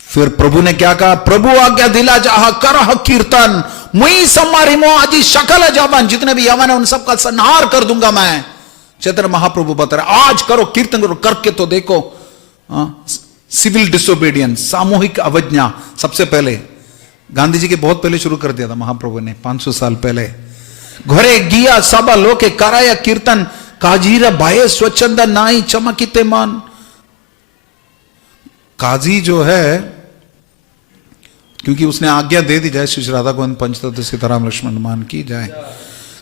फिर प्रभु ने क्या कहा, प्रभु आज्ञा दिला चाह कर कीर्तन मुई समारी मो आदि शकल जवान, जितने भी यवन है उन सबका संहार कर दूंगा मैं। चैतन्य महाप्रभु बता रहे आज करो कीर्तन करो, करके तो देखो। सिविल डिसोबीडियंस, सामूहिक अवज्ञा सबसे पहले गांधी जी के बहुत पहले शुरू कर दिया था महाप्रभु ने 500 साल पहले। घरे गिया सभा लोके कराया कीर्तन काजीरा भाई स्वच्छंद नाई चमकिते मान। काजी जो है, क्योंकि उसने आज्ञा दे दी जाए, श्री राधा गोविंद पंचतत्व सीताराम लक्ष्मण मान की जाए।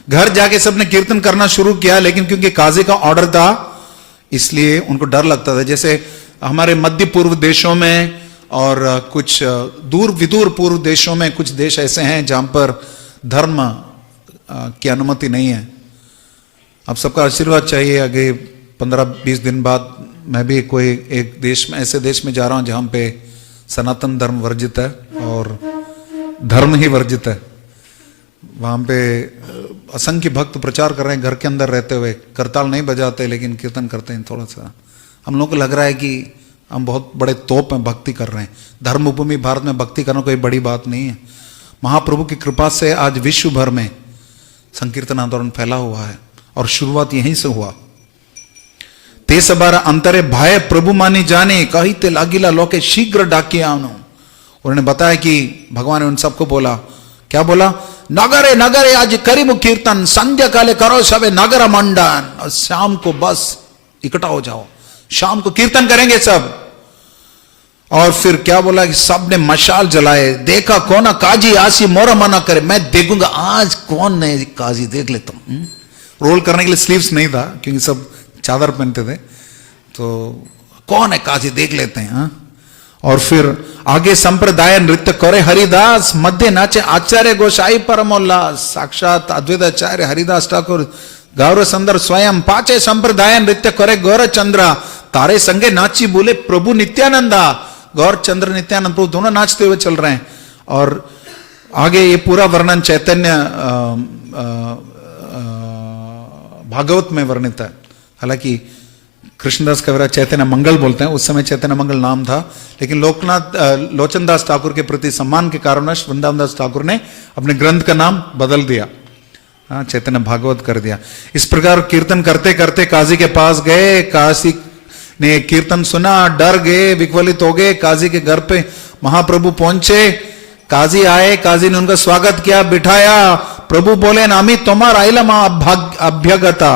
घर जाके सबने कीर्तन करना शुरू किया, लेकिन क्योंकि काजी का ऑर्डर था इसलिए उनको डर लगता था। जैसे हमारे मध्य पूर्व देशों में और कुछ दूर विदूर पूर्व देशों में कुछ देश ऐसे हैं जहां पर धर्म की अनुमति नहीं है। अब सबका आशीर्वाद चाहिए। आगे 15-20 दिन बाद मैं भी कोई एक देश में, ऐसे देश में जा रहा हूं जहां पे सनातन धर्म वर्जित है और धर्म ही वर्जित है। वहां पे असंख्य भक्त प्रचार कर रहे हैं घर के अंदर रहते हुए, करताल नहीं बजाते लेकिन कीर्तन करते हैं। थोड़ा सा हम लोग को लग रहा है कि हम बहुत बड़े तोप में भक्ति कर रहे हैं। धर्मभूमि भारत में भक्ति करना कोई बड़ी बात नहीं है। महाप्रभु की कृपा से आज विश्व भर में संकीर्तन आंदोलन फैला हुआ है और शुरुआत यहीं से हुआ। ते सबारा अंतरे भाई प्रभु मानी जाने कही ते लागिला लोके शीघ्र डाके आनो। उन्होंने बताया कि भगवान ने उन सबको बोला, क्या बोला, नगरे नगरे आज करीब कीर्तन संध्या काले करो सबे नगर मंडन। और शाम को बस इकट्ठा हो जाओ, शाम को कीर्तन करेंगे सब। और फिर क्या बोला कि सब ने मशाल जलाए, देखा कौन काजी आसी मोरा मना करे। मैं देखूंगा आज कौन है काजी, देख लेता हूं। रोल करने के लिए स्लीव्स नहीं था क्योंकि सब चादर पहनते थे, तो कौन है काजी देख लेते हैं। और फिर आगे संप्रदाय नृत्य करे हरिदास, मध्य नाचे आचार्य गोसाई परमोल्लास। साक्षात अद्वैत आचार्य हरिदास ठाकुर गौर सुंदर स्वयं पाचे संप्रदाय नृत्य करे गौर चंद्रा, तारे संगे नाची बोले प्रभु नित्यानंदा। गौर चंद्र नित्यानंद प्रभु दोनों नाचते हुए चल रहे हैं। और आगे ये पूरा वर्णन चैतन्य भागवत में वर्णित है। हालांकि कृष्णदास कविराज चैतन्य मंगल बोलते हैं, उस समय चैतन्य मंगल नाम था, लेकिन लोचनदास ठाकुर के प्रति सम्मान के कारणवश वृंदावन दास ठाकुर ने अपने ग्रंथ का नाम बदल दिया, चैतन्य भागवत कर दिया। इस प्रकार कीर्तन करते करते काजी के पास गए। काजी ने कीर्तन सुना, डर गए, विकवलित हो गए। काजी के घर पे महाप्रभु पहुंचे। काजी आए, काजी ने उनका स्वागत किया, बिठाया। प्रभु बोले नामी तुम्हार आइला अभ्यगता,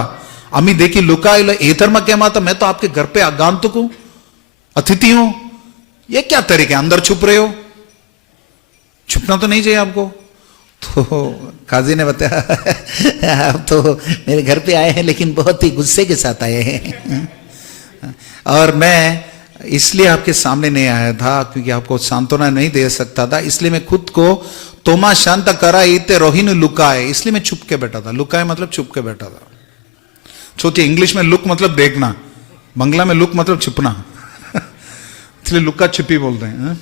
अमी देखी लुका एथर के माता, मैं तो आपके घर पे आगंतुक हूं, अतिथि हूं, ये क्या तरीके, अंदर छुप रहे हो, छुपना तो नहीं चाहिए आपको। तो काजी ने बताया आप तो मेरे घर पे आए हैं लेकिन बहुत ही गुस्से के साथ आए हैं, और मैं इसलिए आपके सामने नहीं आया था क्योंकि आपको सांत्वना नहीं दे सकता था, इसलिए मैं खुद को तोमा शांत करा इते रोहिणी लुकाए, इसलिए मैं छुप के बैठा था। लुकाए मतलब छुप के बैठा था। सोचिए, इंग्लिश में लुक मतलब देखना, बंगला में लुक मतलब छुपना इसलिए लुका छिपी बोलते हैं।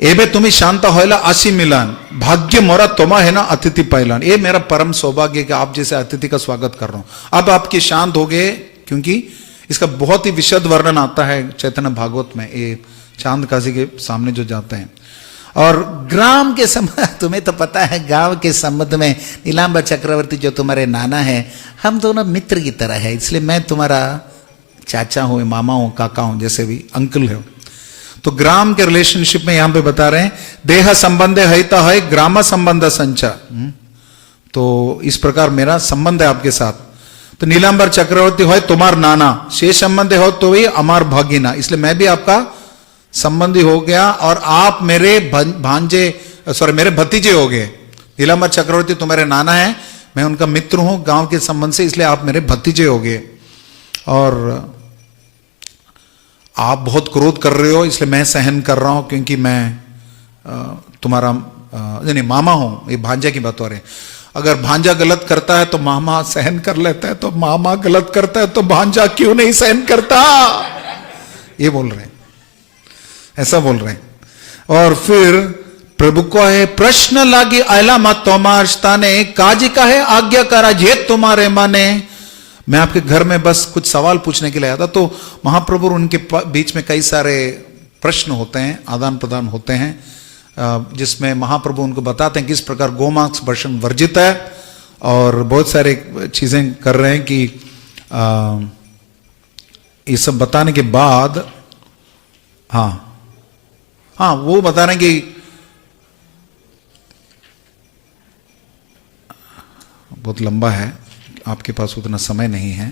एबे तुम्हें शांत होयला आशी मिलान, भाग्य मोरा तोमा है ना अतिथि पाइलान। ये मेरा परम सौभाग्य कि आप जैसे अतिथि का स्वागत कर रहा हूं। अब आपके शांत हो गए, क्योंकि इसका बहुत ही विशद वर्णन आता है चैतन्य भागवत में, ये चांद काजी के सामने जो जाते हैं। और ग्राम के संबंध, तुम्हें तो पता है गांव के संबंध में नीलांबर चक्रवर्ती जो तुम्हारे नाना है, हम दोनों मित्र की तरह है, इसलिए मैं तुम्हारा चाचा हूं, मामा हूं, काका हूं, जैसे भी अंकल है। तो ग्राम के रिलेशनशिप में यहां पे बता रहे हैं, देह संबंध है है ग्राम संबंध संचार। तो इस प्रकार मेरा संबंध है आपके साथ। तो नीलांबर चक्रवर्ती हो तुम्हार नाना, शेष संबंध हो तो भी अमार भागीना, इसलिए मैं भी आपका संबंधी हो गया और आप मेरे मेरे भतीजे हो गए। नीलांबर चक्रवर्ती तुम्हारे नाना है, मैं उनका मित्र हूं गांव के संबंध से, इसलिए आप मेरे भतीजे हो गए। और आप बहुत क्रोध कर रहे हो, इसलिए मैं सहन कर रहा हूं, क्योंकि मैं तुम्हारा नहीं मामा हूं। ये भांजा की बात हो रही है। अगर भांजा गलत करता है तो मामा सहन कर लेता है, तो मामा गलत करता है तो भांजा क्यों नहीं सहन करता, ये बोल रहे हैं, ऐसा बोल रहे हैं। और फिर प्रभु को है प्रश्न लागी आयला मत तोमारता ने काजी का है आज्ञा करा जे तुम्हारे माने। मैं आपके घर में बस कुछ सवाल पूछने के लिए आया था। तो महाप्रभु उनके बीच में कई सारे प्रश्न होते हैं, आदान प्रदान होते हैं, जिसमें महाप्रभु उनको बताते हैं किस प्रकार गोमांस भक्षण वर्जित है, और बहुत सारे चीजें कर रहे हैं कि ये सब बताने के बाद हाँ वो बता रहे हैं कि बहुत लंबा है, आपके पास उतना समय नहीं है।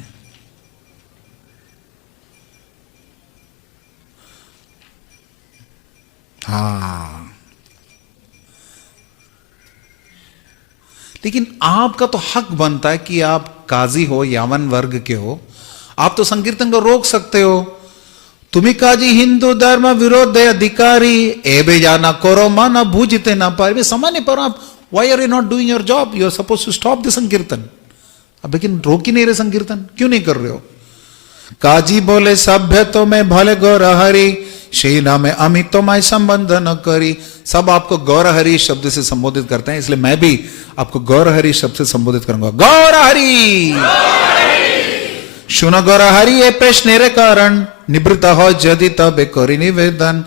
हाँ, लेकिन आपका तो हक बनता है कि आप काजी हो, यावन वर्ग के हो, आप तो संकीर्तन को रोक सकते हो। तुम्हें काजी हिंदू धर्म विरोध अधिकारी एबे जाना करो माना भूजिते ना पाए, सामान्य पर आप why are you not doing your job, you are suppose to stop the संकीर्तन। अब लेकिन रोक ही नहीं रहे संकीर्तन, क्यों नहीं कर रहे हो? काजी बोले सभ्य तो मैं भले गौर हरि, शेना में अमित तो मैं संबंध न करी। सब आपको गौर हरि शब्द से संबोधित करते हैं, इसलिए मैं भी आपको गौर हरि शब्द से संबोधित करूंगा। गौर हरि सुनो गौर हरि ये प्रश्न कारण निवृत्त हो यदि तब करी निवेदन।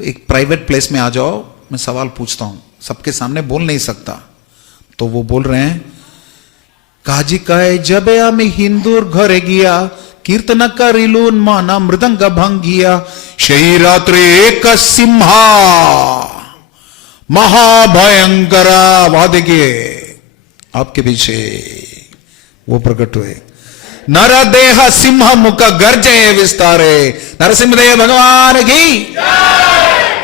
एक प्राइवेट प्लेस में आ जाओ, मैं सवाल पूछता हूं, सबके सामने बोल नहीं सकता। तो वो बोल रहे हैं, काजी कहे जब आमी हिंदूर घरे गया कीर्तन करिलून माना मृदंग भंगिया, शही रात्रि एक सिंहा महाभयंकरा वादगे आपके पीछे वो प्रकट हुए। नर देह सिंह मुख गर्जे विस्तारे, नरसिंहदेव भगवान की।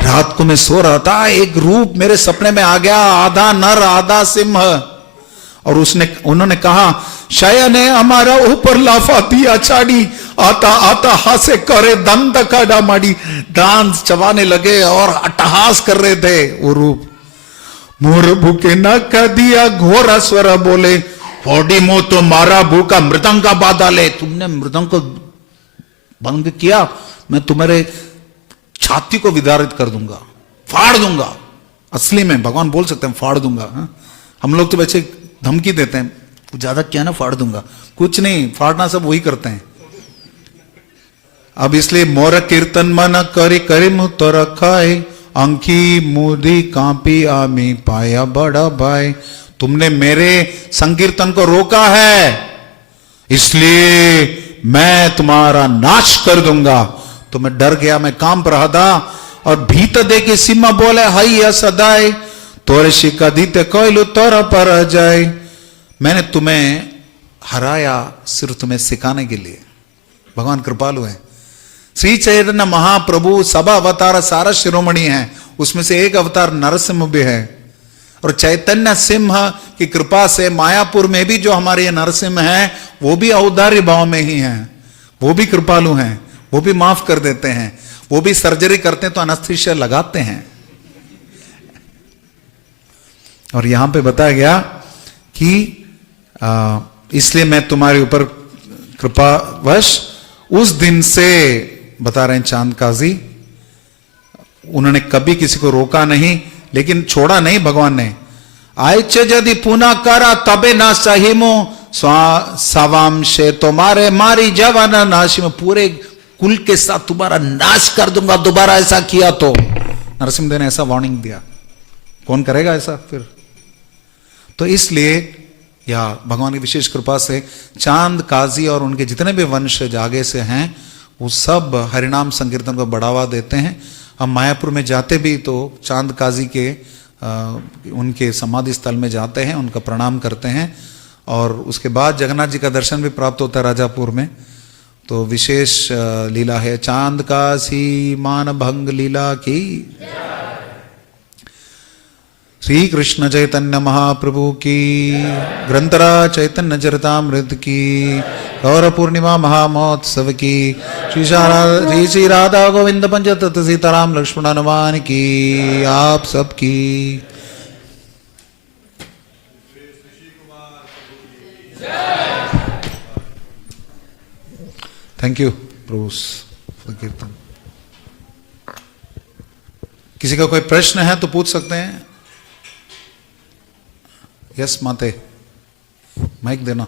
रात को मैं सो रहा था, एक रूप मेरे सपने में आ गया, आधा नर आधा सिंह, और उन्होंने कहा शयने हमारा ऊपर लाफा दिया चाड़ी, आता आता हासे करे दंत काड़ा माड़ी, डांस चबाने लगे और अट्टहास कर रहे थे वो रूप। मोर भूखे न कह दिया घोरा स्वर बोले, फोड़ी मो तो मारा भूखा मृदंग का बाधा ले। तुमने मृदंग को भंग किया, मैं तुम्हारे छाती को विदारित कर दूंगा, फाड़ दूंगा। असली में भगवान बोल सकते हैं फाड़ दूंगा। हा? हम लोग तो वैसे धमकी देते हैं, ज्यादा क्या ना फाड़ दूंगा, कुछ नहीं, फाड़ना सब वही करते हैं। अब इसलिए मोर कीर्तन मन करे करे मुँह तो रखाए, अंकी मुदी कांपी आमी पाया बड़ा भाई। तुमने मेरे संकीर्तन को रोका है, इसलिए मैं तुम्हारा नाश कर दूंगा। तो मैं डर गया, मैं कांप रहा था। और भीतर दे के सिम्मा बोले, हई सदाए तोरे शिका दीते कोयलू तोरा पर जाए। मैंने तुम्हें हराया सिर्फ तुम्हें सिखाने के लिए। भगवान कृपालु है। श्री चैतन्य महाप्रभु सब अवतार सारा शिरोमणि है, उसमें से एक अवतार नरसिंह भी है। और चैतन्य सिंह की कृपा से मायापुर में भी जो हमारे ये नरसिंह हैं, वो भी औदार्य भाव में ही हैं, वो भी कृपालु हैं, वो भी माफ कर देते हैं, वो भी सर्जरी करते हैं तो एनेस्थीसिया लगाते हैं। और यहां पे बताया गया कि इसलिए मैं तुम्हारे ऊपर कृपावश, उस दिन से बता रहे हैं चांद काजी, उन्होंने कभी किसी को रोका नहीं, लेकिन छोड़ा नहीं भगवान ने। आयचे यदि पुनः करा तबे ना सहिमो सवांशे तुम्हारे मारी जवाना नाश में, पूरे कुल के साथ तुम्हारा नाश कर दूंगा दोबारा ऐसा किया तो। नरसिंहदेव ने ऐसा वार्निंग दिया, कौन करेगा ऐसा फिर। तो इसलिए या भगवान की विशेष कृपा से चांद काजी और उनके जितने भी वंशज आगे से हैं, वो सब हरिनाम संकीर्तन को बढ़ावा देते हैं। हम मायापुर में जाते भी तो चांद काजी के उनके समाधि स्थल में जाते हैं, उनका प्रणाम करते हैं। और उसके बाद जगन्नाथ जी का दर्शन भी प्राप्त होता है राजापुर में। तो विशेष लीला है चांद काशी मान भंग लीला की। श्री कृष्ण चैतन्य महाप्रभु की, ग्रंथराज चैतन्य चरितामृत की, गौर पूर्णिमा महामहोत्सव की, श्री राधा गोविंद पंचतत्व सीताराम लक्ष्मण हनुमान की, आप सबकी। थैंक यू प्रभु फॉर कीर्तन। किसी का कोई प्रश्न है तो पूछ सकते हैं। यस माते, माइक देना।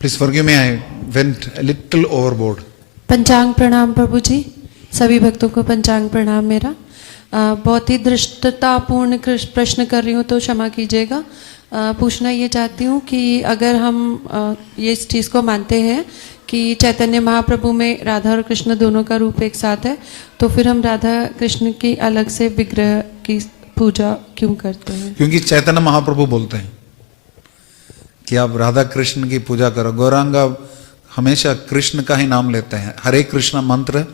Please forgive me, I went a little overboard. पंचांग प्रणाम प्रभु जी, सभी भक्तों को पंचांग प्रणाम मेरा। बहुत ही दृष्टतापूर्ण प्रश्न कर रही हूँ तो क्षमा कीजिएगा। पूछना ये चाहती हूँ कि अगर हम ये इस चीज़ को मानते हैं कि चैतन्य महाप्रभु में राधा और कृष्ण दोनों का रूप एक साथ है, तो फिर हम राधा कृष्ण की अलग से विग्रह की पूजा क्यों करते हैं? क्योंकि चैतन्य महाप्रभु बोलते हैं कि आप राधा कृष्ण की पूजा करो। गौरांगा हमेशा कृष्ण का ही नाम लेते हैं। हरे कृष्ण मंत्र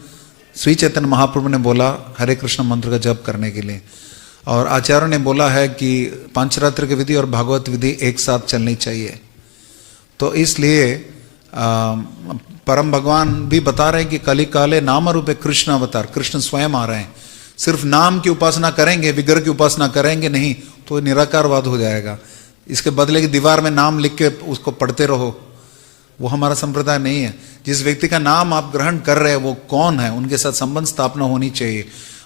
श्री चैतन्य महाप्रभु ने बोला हरे कृष्ण मंत्र का जप करने के लिए। और आचार्य ने बोला है कि पंचरात्र की विधि और भागवत विधि एक साथ चलनी चाहिए। तो इसलिए परम भगवान भी बता रहे हैं कि कली काले नाम रूपे कृष्ण अवतार, कृष्ण स्वयं आ रहे हैं। सिर्फ नाम की उपासना करेंगे, विग्रह की उपासना करेंगे नहीं तो निराकारवाद हो जाएगा। इसके बदले की दीवार में नाम लिख के उसको पढ़ते रहो, वो हमारा संप्रदाय नहीं है। जिस व्यक्ति का नाम आप ग्रहण कर रहे हैं वो कौन है, उनके साथ संबंध स्थापना होनी चाहिए।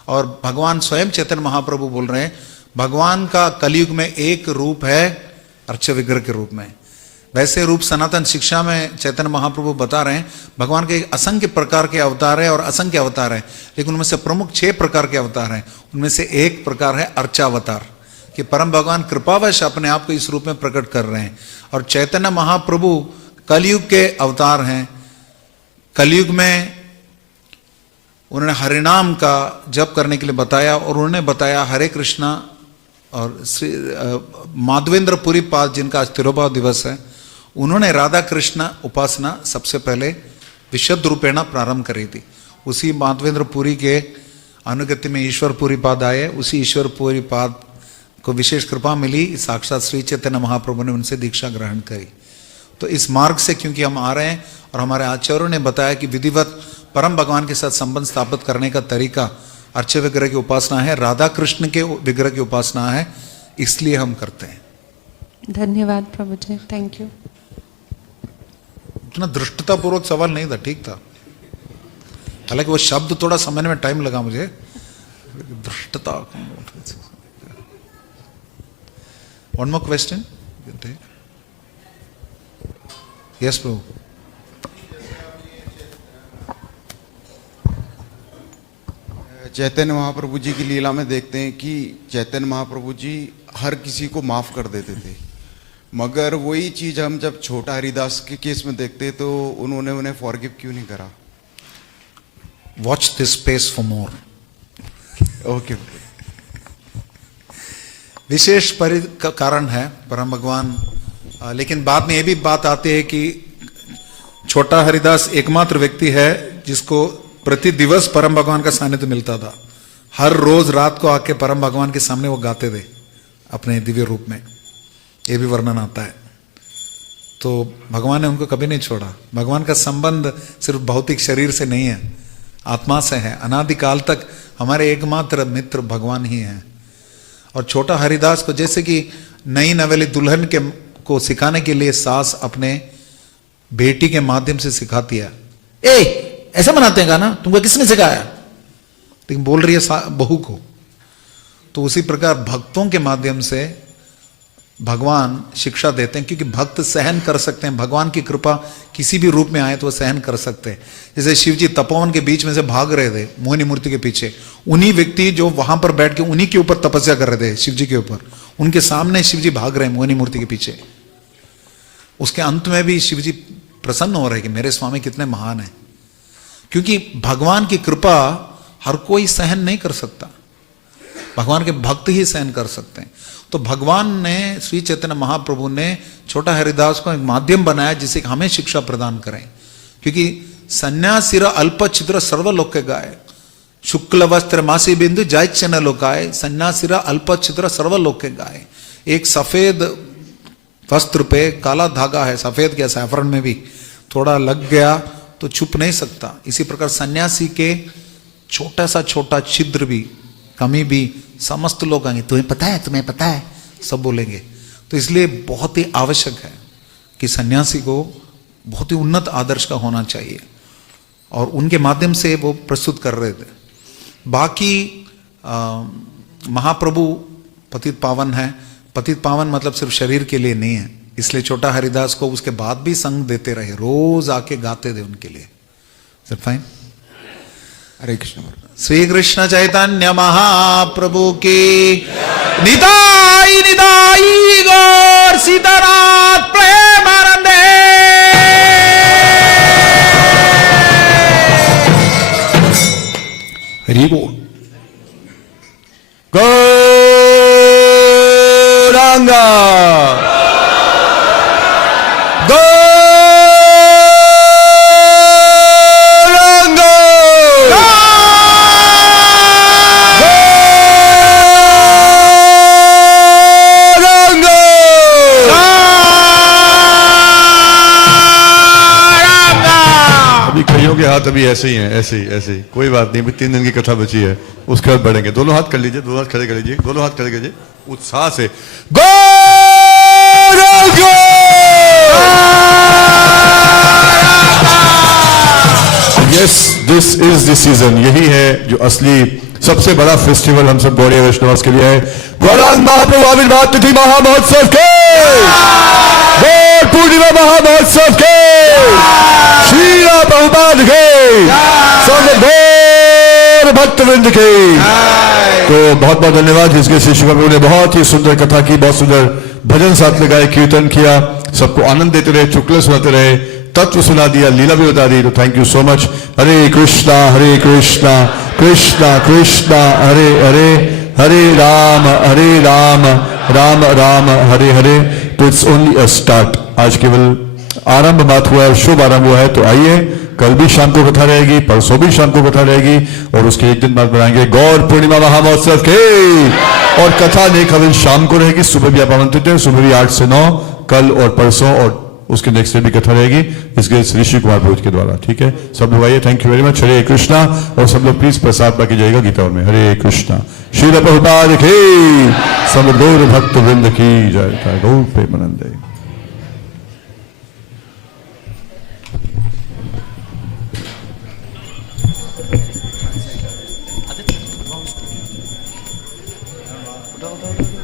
और भगवान स्वयं चैतन्य महाप्रभु बोल रहे हैं भगवान का कलयुग में एक रूप है अर्च विग्रह के रूप में। वैसे रूप सनातन शिक्षा में चैतन्य महाप्रभु बता रहे हैं भगवान के असंख्य प्रकार के अवतार है और असंख्य अवतार है, लेकिन उनमें से प्रमुख 6 प्रकार के अवतार हैं। उनमें से एक प्रकार है अर्चावतार, कि परम भगवान कृपावश अपने आप को इस रूप में प्रकट कर रहे हैं। और चैतन्य महाप्रभु कलयुग के अवतार हैं। कलयुग में उन्होंने हरिनाम का जप करने के लिए बताया और उन्होंने बताया हरे कृष्णा। और श्री माधवेंद्रपुरी पाद जिनका आज तिरुभाव दिवस है, उन्होंने राधा कृष्ण उपासना सबसे पहले विशुद्ध रूपेण प्रारंभ करी थी। उसी माधवेंद्र पुरी के अनुगत्य में ईश्वर पुरी पाद आए, उसी ईश्वर पुरी पाद को विशेष कृपा मिली, साक्षात श्री चैतन्य महाप्रभु ने उनसे दीक्षा ग्रहण करी। तो इस मार्ग से क्योंकि हम आ रहे हैं और हमारे आचार्यों ने बताया कि विधिवत परम भगवान के साथ संबंध स्थापित करने का तरीका अर्च्य विग्रह की उपासना है, राधा कृष्ण के विग्रह की उपासना है, इसलिए हम करते हैं। धन्यवाद प्रभु जी, थैंक यू। इतना दृष्टतापूर्वक सवाल नहीं था, ठीक था। हालांकि वो शब्द थोड़ा समझने में टाइम लगा मुझे, दृष्टता। One more question. यस प्रभु। चैतन्य महाप्रभु जी की लीला में देखते हैं कि चैतन्य महाप्रभु जी हर किसी को माफ कर देते थे, मगर वही चीज हम जब छोटा हरिदास के केस में देखते तो उन्होंने उन्हें फॉरगिव क्यों नहीं करा? Watch this space for more. Okay. विशेष कारण है परम भगवान, लेकिन बाद में ये भी बात आती है कि छोटा हरिदास एकमात्र व्यक्ति है जिसको प्रति दिवस परम भगवान का सानिध्य मिलता था। हर रोज रात को आके परम भगवान के सामने वो गाते थे अपने दिव्य रूप में, ये भी वर्णन आता है। तो भगवान ने उनको कभी नहीं छोड़ा। भगवान का संबंध सिर्फ भौतिक शरीर से नहीं है, आत्मा से है। अनादिकाल तक हमारे एकमात्र मित्र भगवान ही हैं। और छोटा हरिदास को जैसे कि नई नवेली दुल्हन के को सिखाने के लिए सास अपने बेटी के माध्यम से सिखाती है, ए ऐसा बनाते हैं गाना, तुमको किसने सिखाया? लेकिन बोल रही है बहू को। तो उसी प्रकार भक्तों के माध्यम से भगवान शिक्षा देते हैं, क्योंकि भक्त सहन कर सकते हैं। भगवान की कृपा किसी भी रूप में आए तो वो सहन कर सकते हैं। जैसे शिव जी तपोवन के बीच में से भाग रहे थे मोहिनी मूर्ति के पीछे, उन्हीं व्यक्ति जो वहां पर बैठ के उन्हीं के ऊपर तपस्या कर रहे थे, शिव जी के ऊपर, उनके सामने शिव जी भाग रहे हैं मोहिनी मूर्ति के पीछे। उसके अंत में भी शिव जी प्रसन्न हो रहे कि मेरे स्वामी कितने महान है, क्योंकि भगवान की कृपा हर कोई सहन नहीं कर सकता, भगवान के भक्त ही सहन कर सकते हैं। तो भगवान ने, श्री चैतन्य महाप्रभु ने छोटा हरिदास को एक माध्यम बनाया जिसे हमें शिक्षा प्रदान करें। क्योंकि सन्यासिर अल्प छिद्र सर्वलोक के गाय, शुक्ल वस्त्र मासी बिंदु जायचन लोकाय, सन्यासिर अल्प छिद्र सर्वलोक के गाय। एक सफेद वस्त्र पे काला धागा है, सफेद क्या सैफरन में भी थोड़ा लग गया तो छुप नहीं सकता। इसी प्रकार सन्यासी के छोटा सा छोटा छिद्र भी, कमी भी, समस्त लोग आएंगे, तुम्हें पता है, तुम्हें पता है, सब बोलेंगे। तो इसलिए बहुत ही आवश्यक है कि सन्यासी को बहुत ही उन्नत आदर्श का होना चाहिए, और उनके माध्यम से वो प्रस्तुत कर रहे थे। बाकी महाप्रभु पतित पावन है। पतित पावन मतलब सिर्फ शरीर के लिए नहीं है, इसलिए छोटा हरिदास को उसके बाद भी संग देते रहे, रोज आके गाते थे उनके लिए। Is fine? हरे कृष्ण। श्री कृष्ण चैतन्य महाप्रभु की निताई निताई गौर सीतानाथ प्रेमानंदे। हरि बोल। गौरांगा हाथ अभी ऐसे ही हैं, ऐसे ही कोई बात नहीं। अभी 3 दिन की कथा बची है, उसके बाद बढ़ेंगे। दोनों हाथ कर लीजिए, दोनों हाथ खड़े कर लीजिए, दोनों हाथ खड़े कीजिए उत्साह से। Yes, this is the season. यही है जो असली सबसे बड़ा फेस्टिवल हम सब गौड़ीय वैष्णव के लिए है। गौरांग महाप्रभु आविर्भाव तिथि महामहोत्सव के, पूर्णिमा महामहोत्सव के, श्रीला प्रभुपाद के, सर्वगौर भक्तवृंद के। तो बहुत बहुत धन्यवाद। जिसके शिष्य प्रभु ने बहुत ही सुंदर कथा की, बहुत सुंदर भजन साथ में गाए, कीर्तन किया, सबको आनंद देते रहे, चुटकुले सुनाते रहे, तत्व सुना दिया, लीला भी बता दी। तो thank you so much. Hare Krishna Krishna Krishna Hare Hare, हरे राम राम राम हरे हरे। तो इट्स ओनली अ स्टार्ट। आज केवल आरंभ बात हुआ है, शुभ आरंभ हुआ है। तो आइए कल भी शाम को कथा रहेगी, परसों भी शाम को कथा रहेगी, और उसके एक दिन बाद बनाएंगे गौर पूर्णिमा महामहोत्सव के। और कथा नेक हवन शाम को रहेगी, सुबह भी आप आमंत्रित हैं, सुबह भी 8 से 9, कल और परसों और उसके नेक्स्ट डे भी कथा रहेगी, इसके श्री श्री कुमार भोज के द्वारा। ठीक है, सब लोग आइए। Thank you very much. Hare Krishna. और सब लोग प्लीज प्रसाद पाके जाइएगा गीता में। हरे कृष्णा। श्रील प्रभुपाद की, सब गौर भक्त वृंद की जय। गौर प्रेमानंद। Udah.